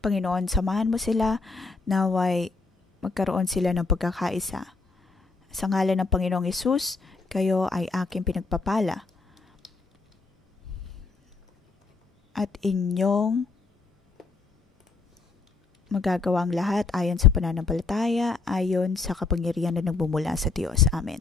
Panginoon, samahan mo sila, naway magkaroon sila ng pagkakaisa. Sa ngalan ng Panginoong Hesus, kayo ay aking pinagpapala. At inyong magagawang lahat ayon sa pananampalataya, ayon sa kapangyarihan na nagbumula sa Diyos. Amen.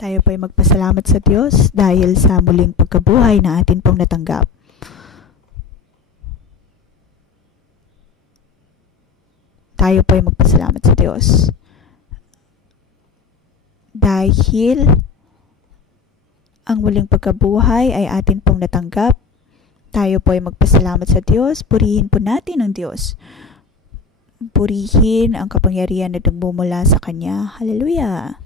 Tayo po ay magpasalamat sa Diyos dahil sa muling pagkabuhay na atin pong natanggap. Tayo po ay magpasalamat sa Diyos dahil ang muling pagkabuhay ay atin pong natanggap. Tayo po ay magpasalamat sa Diyos. Purihin po natin ang Diyos. Purihin ang kapangyarihan na nagmumula sa Kanya. Hallelujah!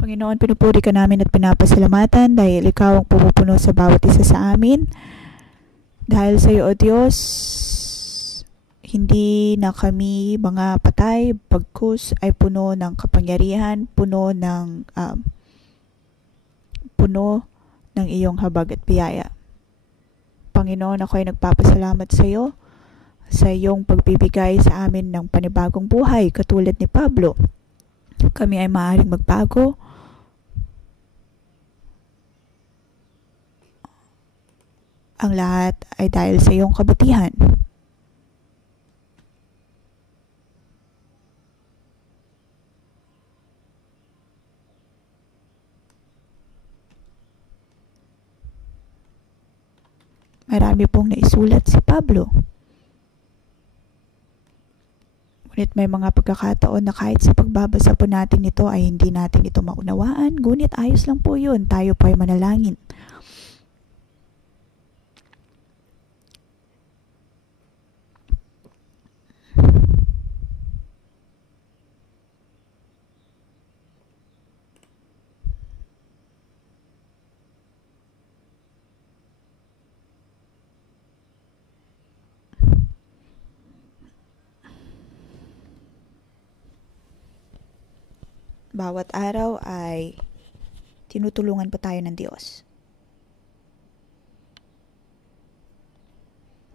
Panginoon, pinupuri ka namin at pinapasalamatan dahil ikaw ang pumupuno sa bawat isa sa amin. Dahil sa iyo, O Diyos, hindi na kami mga patay, bagkus ay puno ng kapangyarihan, puno ng iyong habag at biyaya. Panginoon, ako ay nagpapasalamat sa iyo sa iyong pagbibigay sa amin ng panibagong buhay katulad ni Pablo. Kami ay maaaring magbago. Ang lahat ay dahil sa iyong kabutihan. Marami pong naisulat si Pablo. Ngunit may mga pagkakataon na kahit sa pagbabasa po natin ito ay hindi natin ito maunawaan. Ngunit ayos lang po yun. Tayo po ay manalangin. Bawat araw ay tinutulungan po tayo ng Diyos.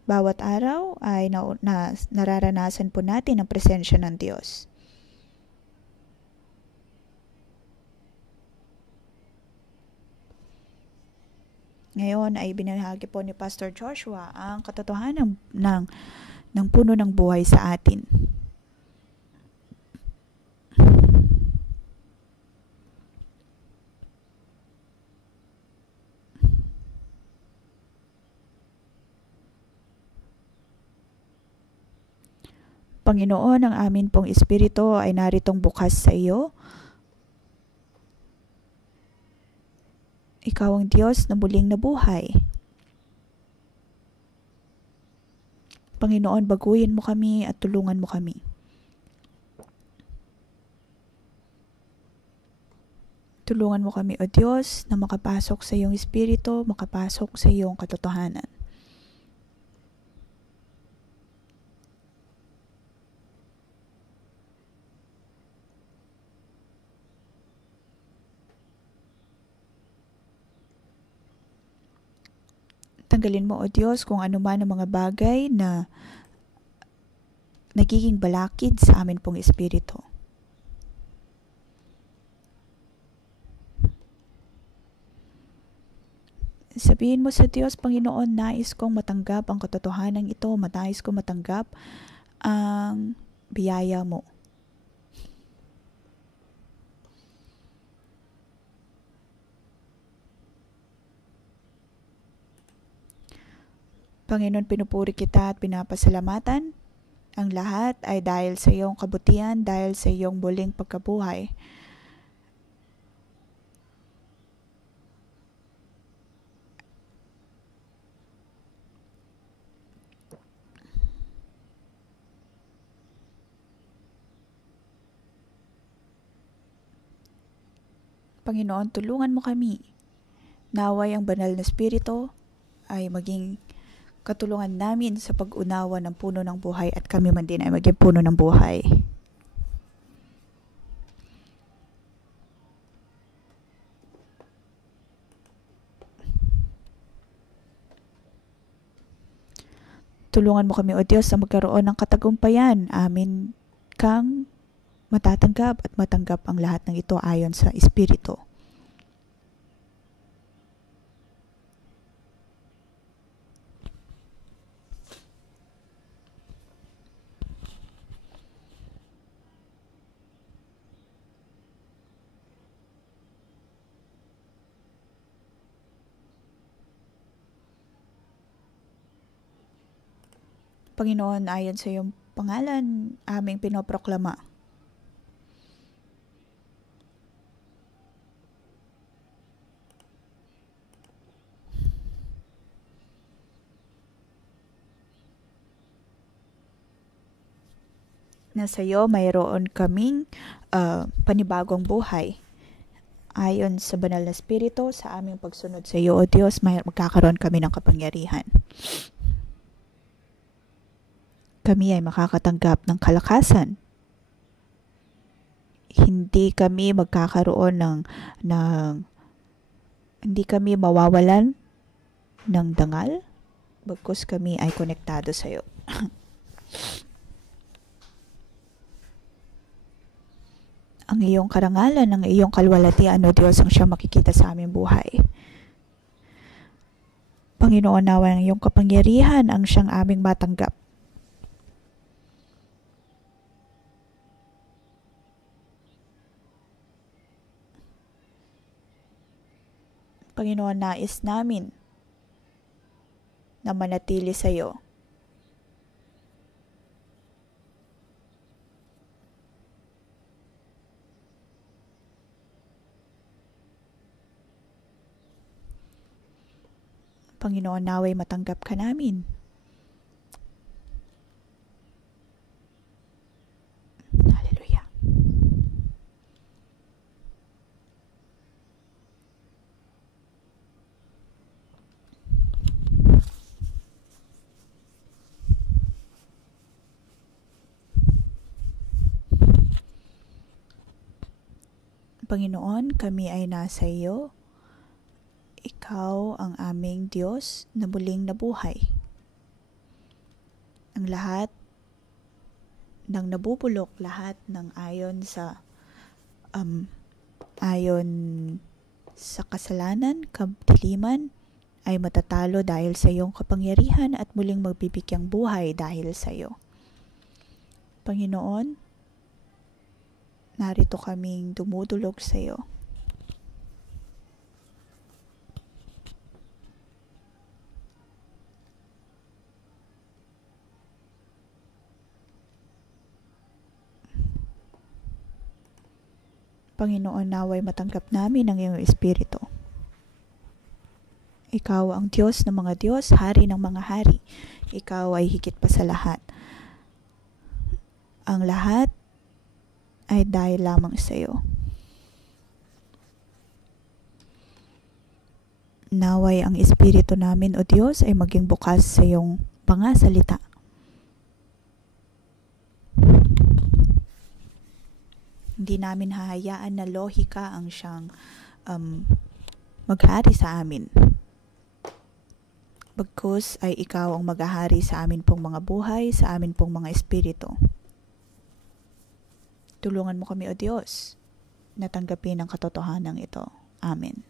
Bawat araw ay nararanasan po natin ang presensya ng Diyos. Ngayon ay binahagi po ni Pastor Joshua ang katotohanan ng puno ng buhay sa atin. Panginoon, ang amin pong espiritu ay naritong bukas sa iyo. Ikaw ang Diyos na muling nabuhay. Panginoon, baguhin mo kami at tulungan mo kami. Tulungan mo kami, O Diyos, na makapasok sa iyong espiritu, makapasok sa iyong katotohanan. Tanggalin mo, O Diyos, kung ano man ang mga bagay na nagiging balakid sa amin pong espiritu. Sabihin mo sa Diyos, Panginoon, nais kong matanggap ang katotohanan ito, nais kong matanggap ang biyaya mo. Panginoon, pinupuri kita at pinapasalamatan. Ang lahat ay dahil sa iyong kabutihan, dahil sa iyong muling pagkabuhay. Panginoon, tulungan mo kami. Naway ang banal na espiritu ay maging katulungan namin sa pag-unawa ng puno ng buhay at kami man din ay maging puno ng buhay. Tulungan mo kami, O Diyos, na magkaroon ng katagumpayan. Amin kang matatanggap at matanggap ang lahat ng ito ayon sa Espiritu. Panginoon, ayon sa iyong pangalan, aming pinoproklama. Na sa iyo mayroon kaming panibagong buhay. Ayon sa banal na espiritu, sa aming pagsunod sa iyo, O Diyos, magkakaroon kami ng kapangyarihan. Kami ay makakatanggap ng kalakasan. Hindi kami magkakaroon hindi kami mawawalan ng dangal, bagkus kami ay konektado sa iyo. Ang iyong karangalan, ang iyong kalwalatian, O Diyos, ang siyang makikita sa aming buhay. Panginoon, nawa ang iyong kapangyarihan ang siyang aming matanggap. Panginoon, nais namin na manatili sa iyo. Panginoon, naway matanggap ka namin. Hallelujah. Panginoon, kami ay nasa iyo. Ikaw ang aming Diyos na muling nabuhay. Ang lahat ng nabubulok, lahat ng ayon sa kasalanan, kadiliman, ay matatalo dahil sa iyong kapangyarihan at muling magbibigyang buhay dahil sa iyo. Panginoon, narito kaming dumudulog sa iyo. Panginoon, naway matanggap namin ang iyong Espiritu. Ikaw ang Diyos ng mga Diyos, Hari ng mga hari. Ikaw ay higit pa sa lahat. Ang lahat ay dahil lamang sa iyo. Naway ang Espiritu namin, O Diyos, ay maging bukas sa iyong mga salita. Hindi namin hahayaan na lohika ang siyang maghari sa amin. Bagkus ay ikaw ang maghahari sa amin pong mga buhay, sa amin pong mga espiritu. Tulungan mo kami, O Diyos, na tanggapin ang katotohanan ito. Amen.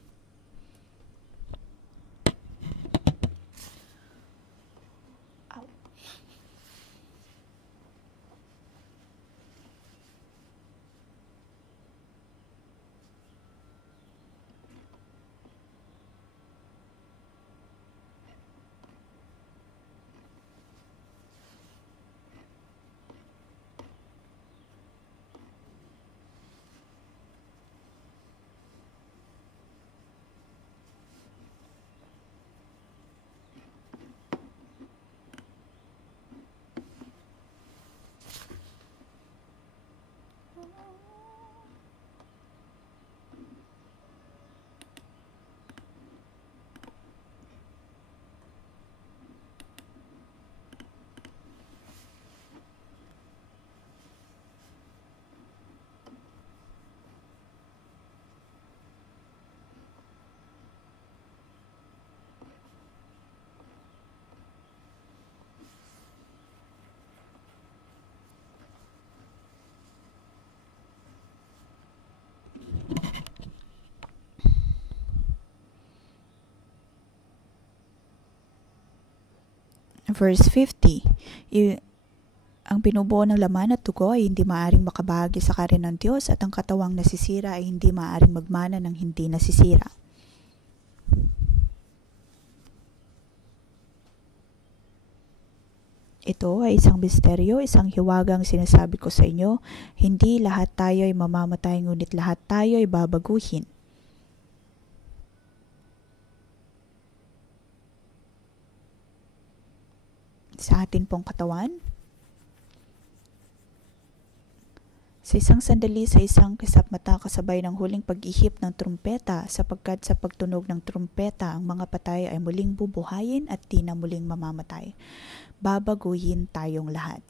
Verse 50, ang binubuo ng laman at dugo ay hindi maaaring makabahagi sa karin ng Diyos at ang katawang nasisira ay hindi maaaring magmana ng hindi nasisira. Ito ay isang misteryo, isang hiwagang sinasabi ko sa inyo, hindi lahat tayo ay mamamatay ngunit lahat tayo ay babaguhin. Sa atin pong katawan, sa isang sandali, sa isang kisap mata kasabay ng huling pag-ihip ng trumpeta, sapagkat sa pagtunog ng trumpeta ang mga patay ay muling bubuhayin at di na muling mamamatay. Babaguhin tayong lahat.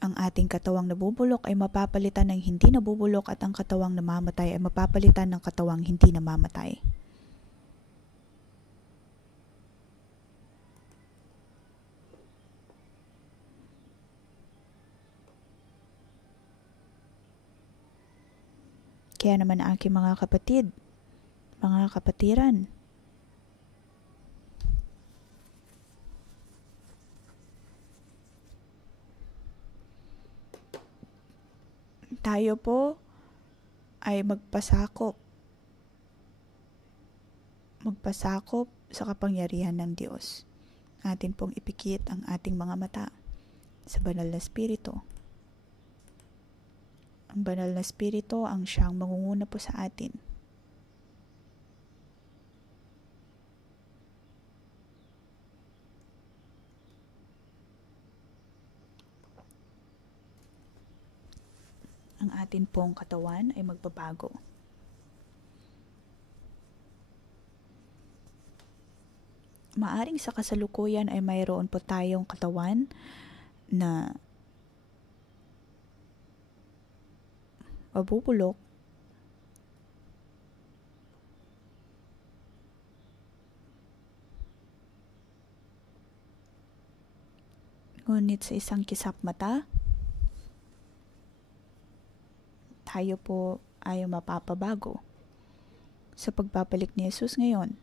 Ang ating katawang nabubulok ay mapapalitan ng hindi nabubulok at ang katawang namamatay ay mapapalitan ng katawang hindi namamatay. Kaya naman aking mga kapatid, mga kapatiran, tayo po ay magpasakop sa kapangyarihan ng Diyos. Atin pong ipikit ang ating mga mata sa banal na Espiritu. Ang banal na Espiritu ang siyang mangunguna po sa atin. Ang atin pong katawan ay magbabago. Maaring sa kasalukuyan ay mayroon po tayong katawan na mabubulok, ngunit sa isang kisap mata, tayo po ay mapapabago sa pagbabalik ni Jesus ngayon.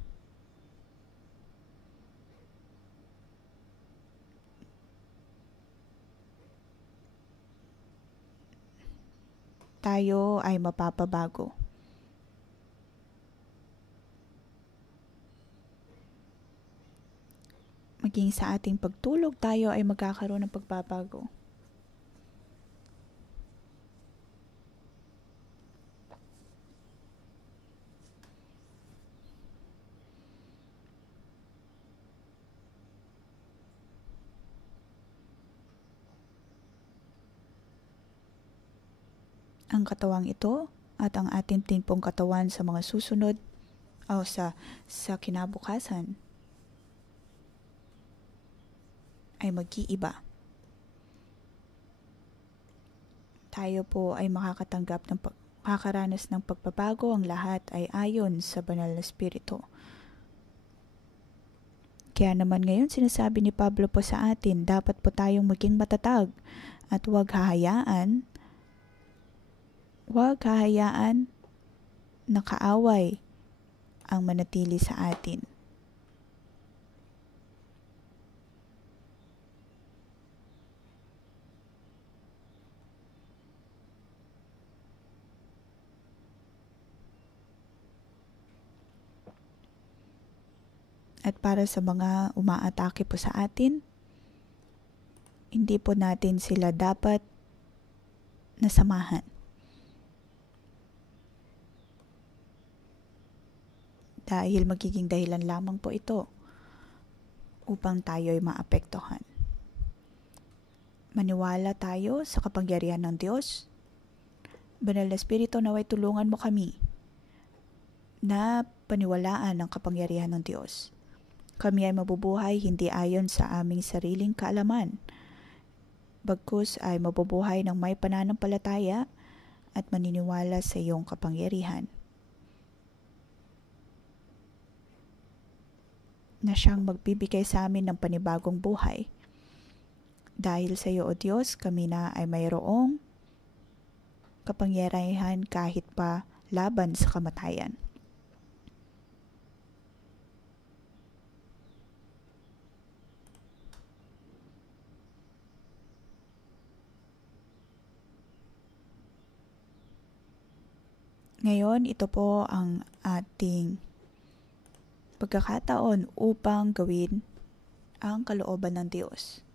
Tayo ay mapapabago. Maging sa ating pagtulog, tayo ay magkakaroon ng pagbabago. Ang katawang ito at ang ating din pong katawan sa mga susunod o sa kinabukasan ay mag-iiba. Tayo po ay makakaranas ng pagbabago. Ang lahat ay ayon sa banal na Espiritu. Kaya naman ngayon sinasabi ni Pablo po sa atin, dapat po tayong maging matatag at huwag hahayaan na kaaway ang manatili sa atin. At para sa mga umaatake po sa atin, hindi po natin sila dapat nasamahan. Dahil magiging dahilan lamang po ito upang tayo ay maapektuhan. Maniwala tayo sa kapangyarihan ng Diyos. Banal na Espiritu, naway tulungan mo kami na paniwalaan ang kapangyarihan ng Diyos. Kami ay mabubuhay hindi ayon sa aming sariling kaalaman, bagkus ay mabubuhay ng may pananampalataya at maniniwala sa iyong kapangyarihan, na siyang magbibigay sa amin ng panibagong buhay. Dahil sa iyo, O Diyos, kami na ay mayroong kapangyarihan kahit pa laban sa kamatayan. Ngayon, ito po ang ating pagkakataon upang gawin ang kalooban ng Diyos.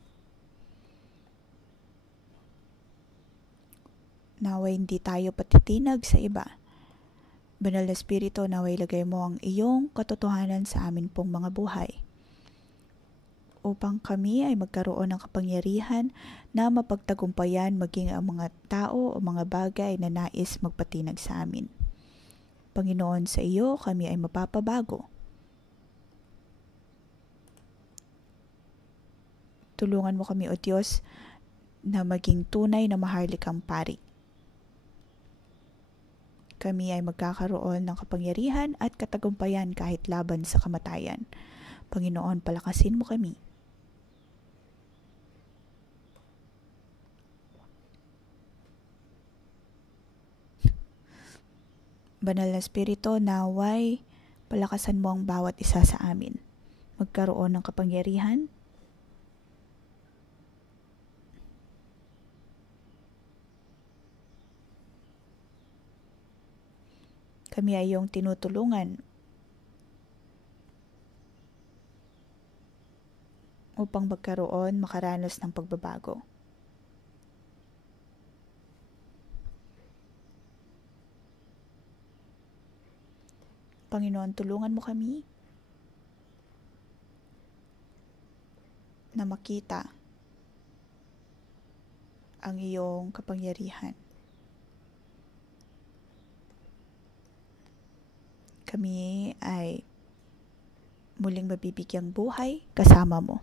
Naway hindi tayo patitinag sa iba. Banal na Espiritu, naway lagay mo ang iyong katotohanan sa amin pong mga buhay, upang kami ay magkaroon ng kapangyarihan na mapagtagumpayan maging ang mga tao o mga bagay na nais magpatinag sa amin. Panginoon, sa iyo kami ay mapapabago. Tulungan mo kami, O Diyos, na maging tunay na maharlikang pari. Kami ay magkakaroon ng kapangyarihan at katagumpayan kahit laban sa kamatayan. Panginoon, palakasin mo kami. Banal na Espiritu, naway palakasan mo ang bawat isa sa amin. Magkaroon ng kapangyarihan, kami ay iyong tinutulungan upang makaranas ng pagbabago. Panginoon, tulungan mo kami na makita ang iyong kapangyarihan. Kami ay muling mabibigyang buhay kasama mo.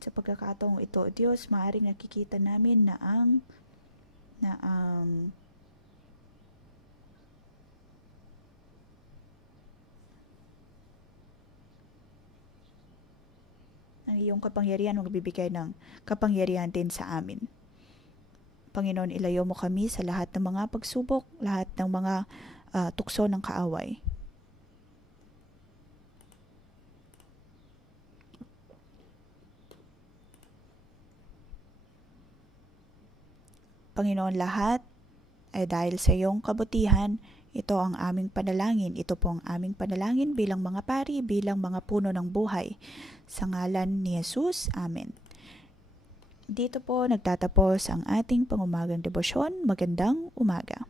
Sa pagkakataong ito, Diyos, maaaring nakikita namin na ang iyong kapangyarihan magbibigay ng kapangyarihan din sa amin. Panginoon, ilayo mo kami sa lahat ng mga pagsubok, lahat ng mga tukso ng kaaway. Panginoon, lahat ay dahil sa iyong kabutihan. Ito ang aming panalangin. Ito po ang aming panalangin bilang mga pari, bilang mga puno ng buhay. Sa ngalan ni Jesus, Amen. Dito po nagtatapos ang ating pangumagang debosyon. Magandang umaga.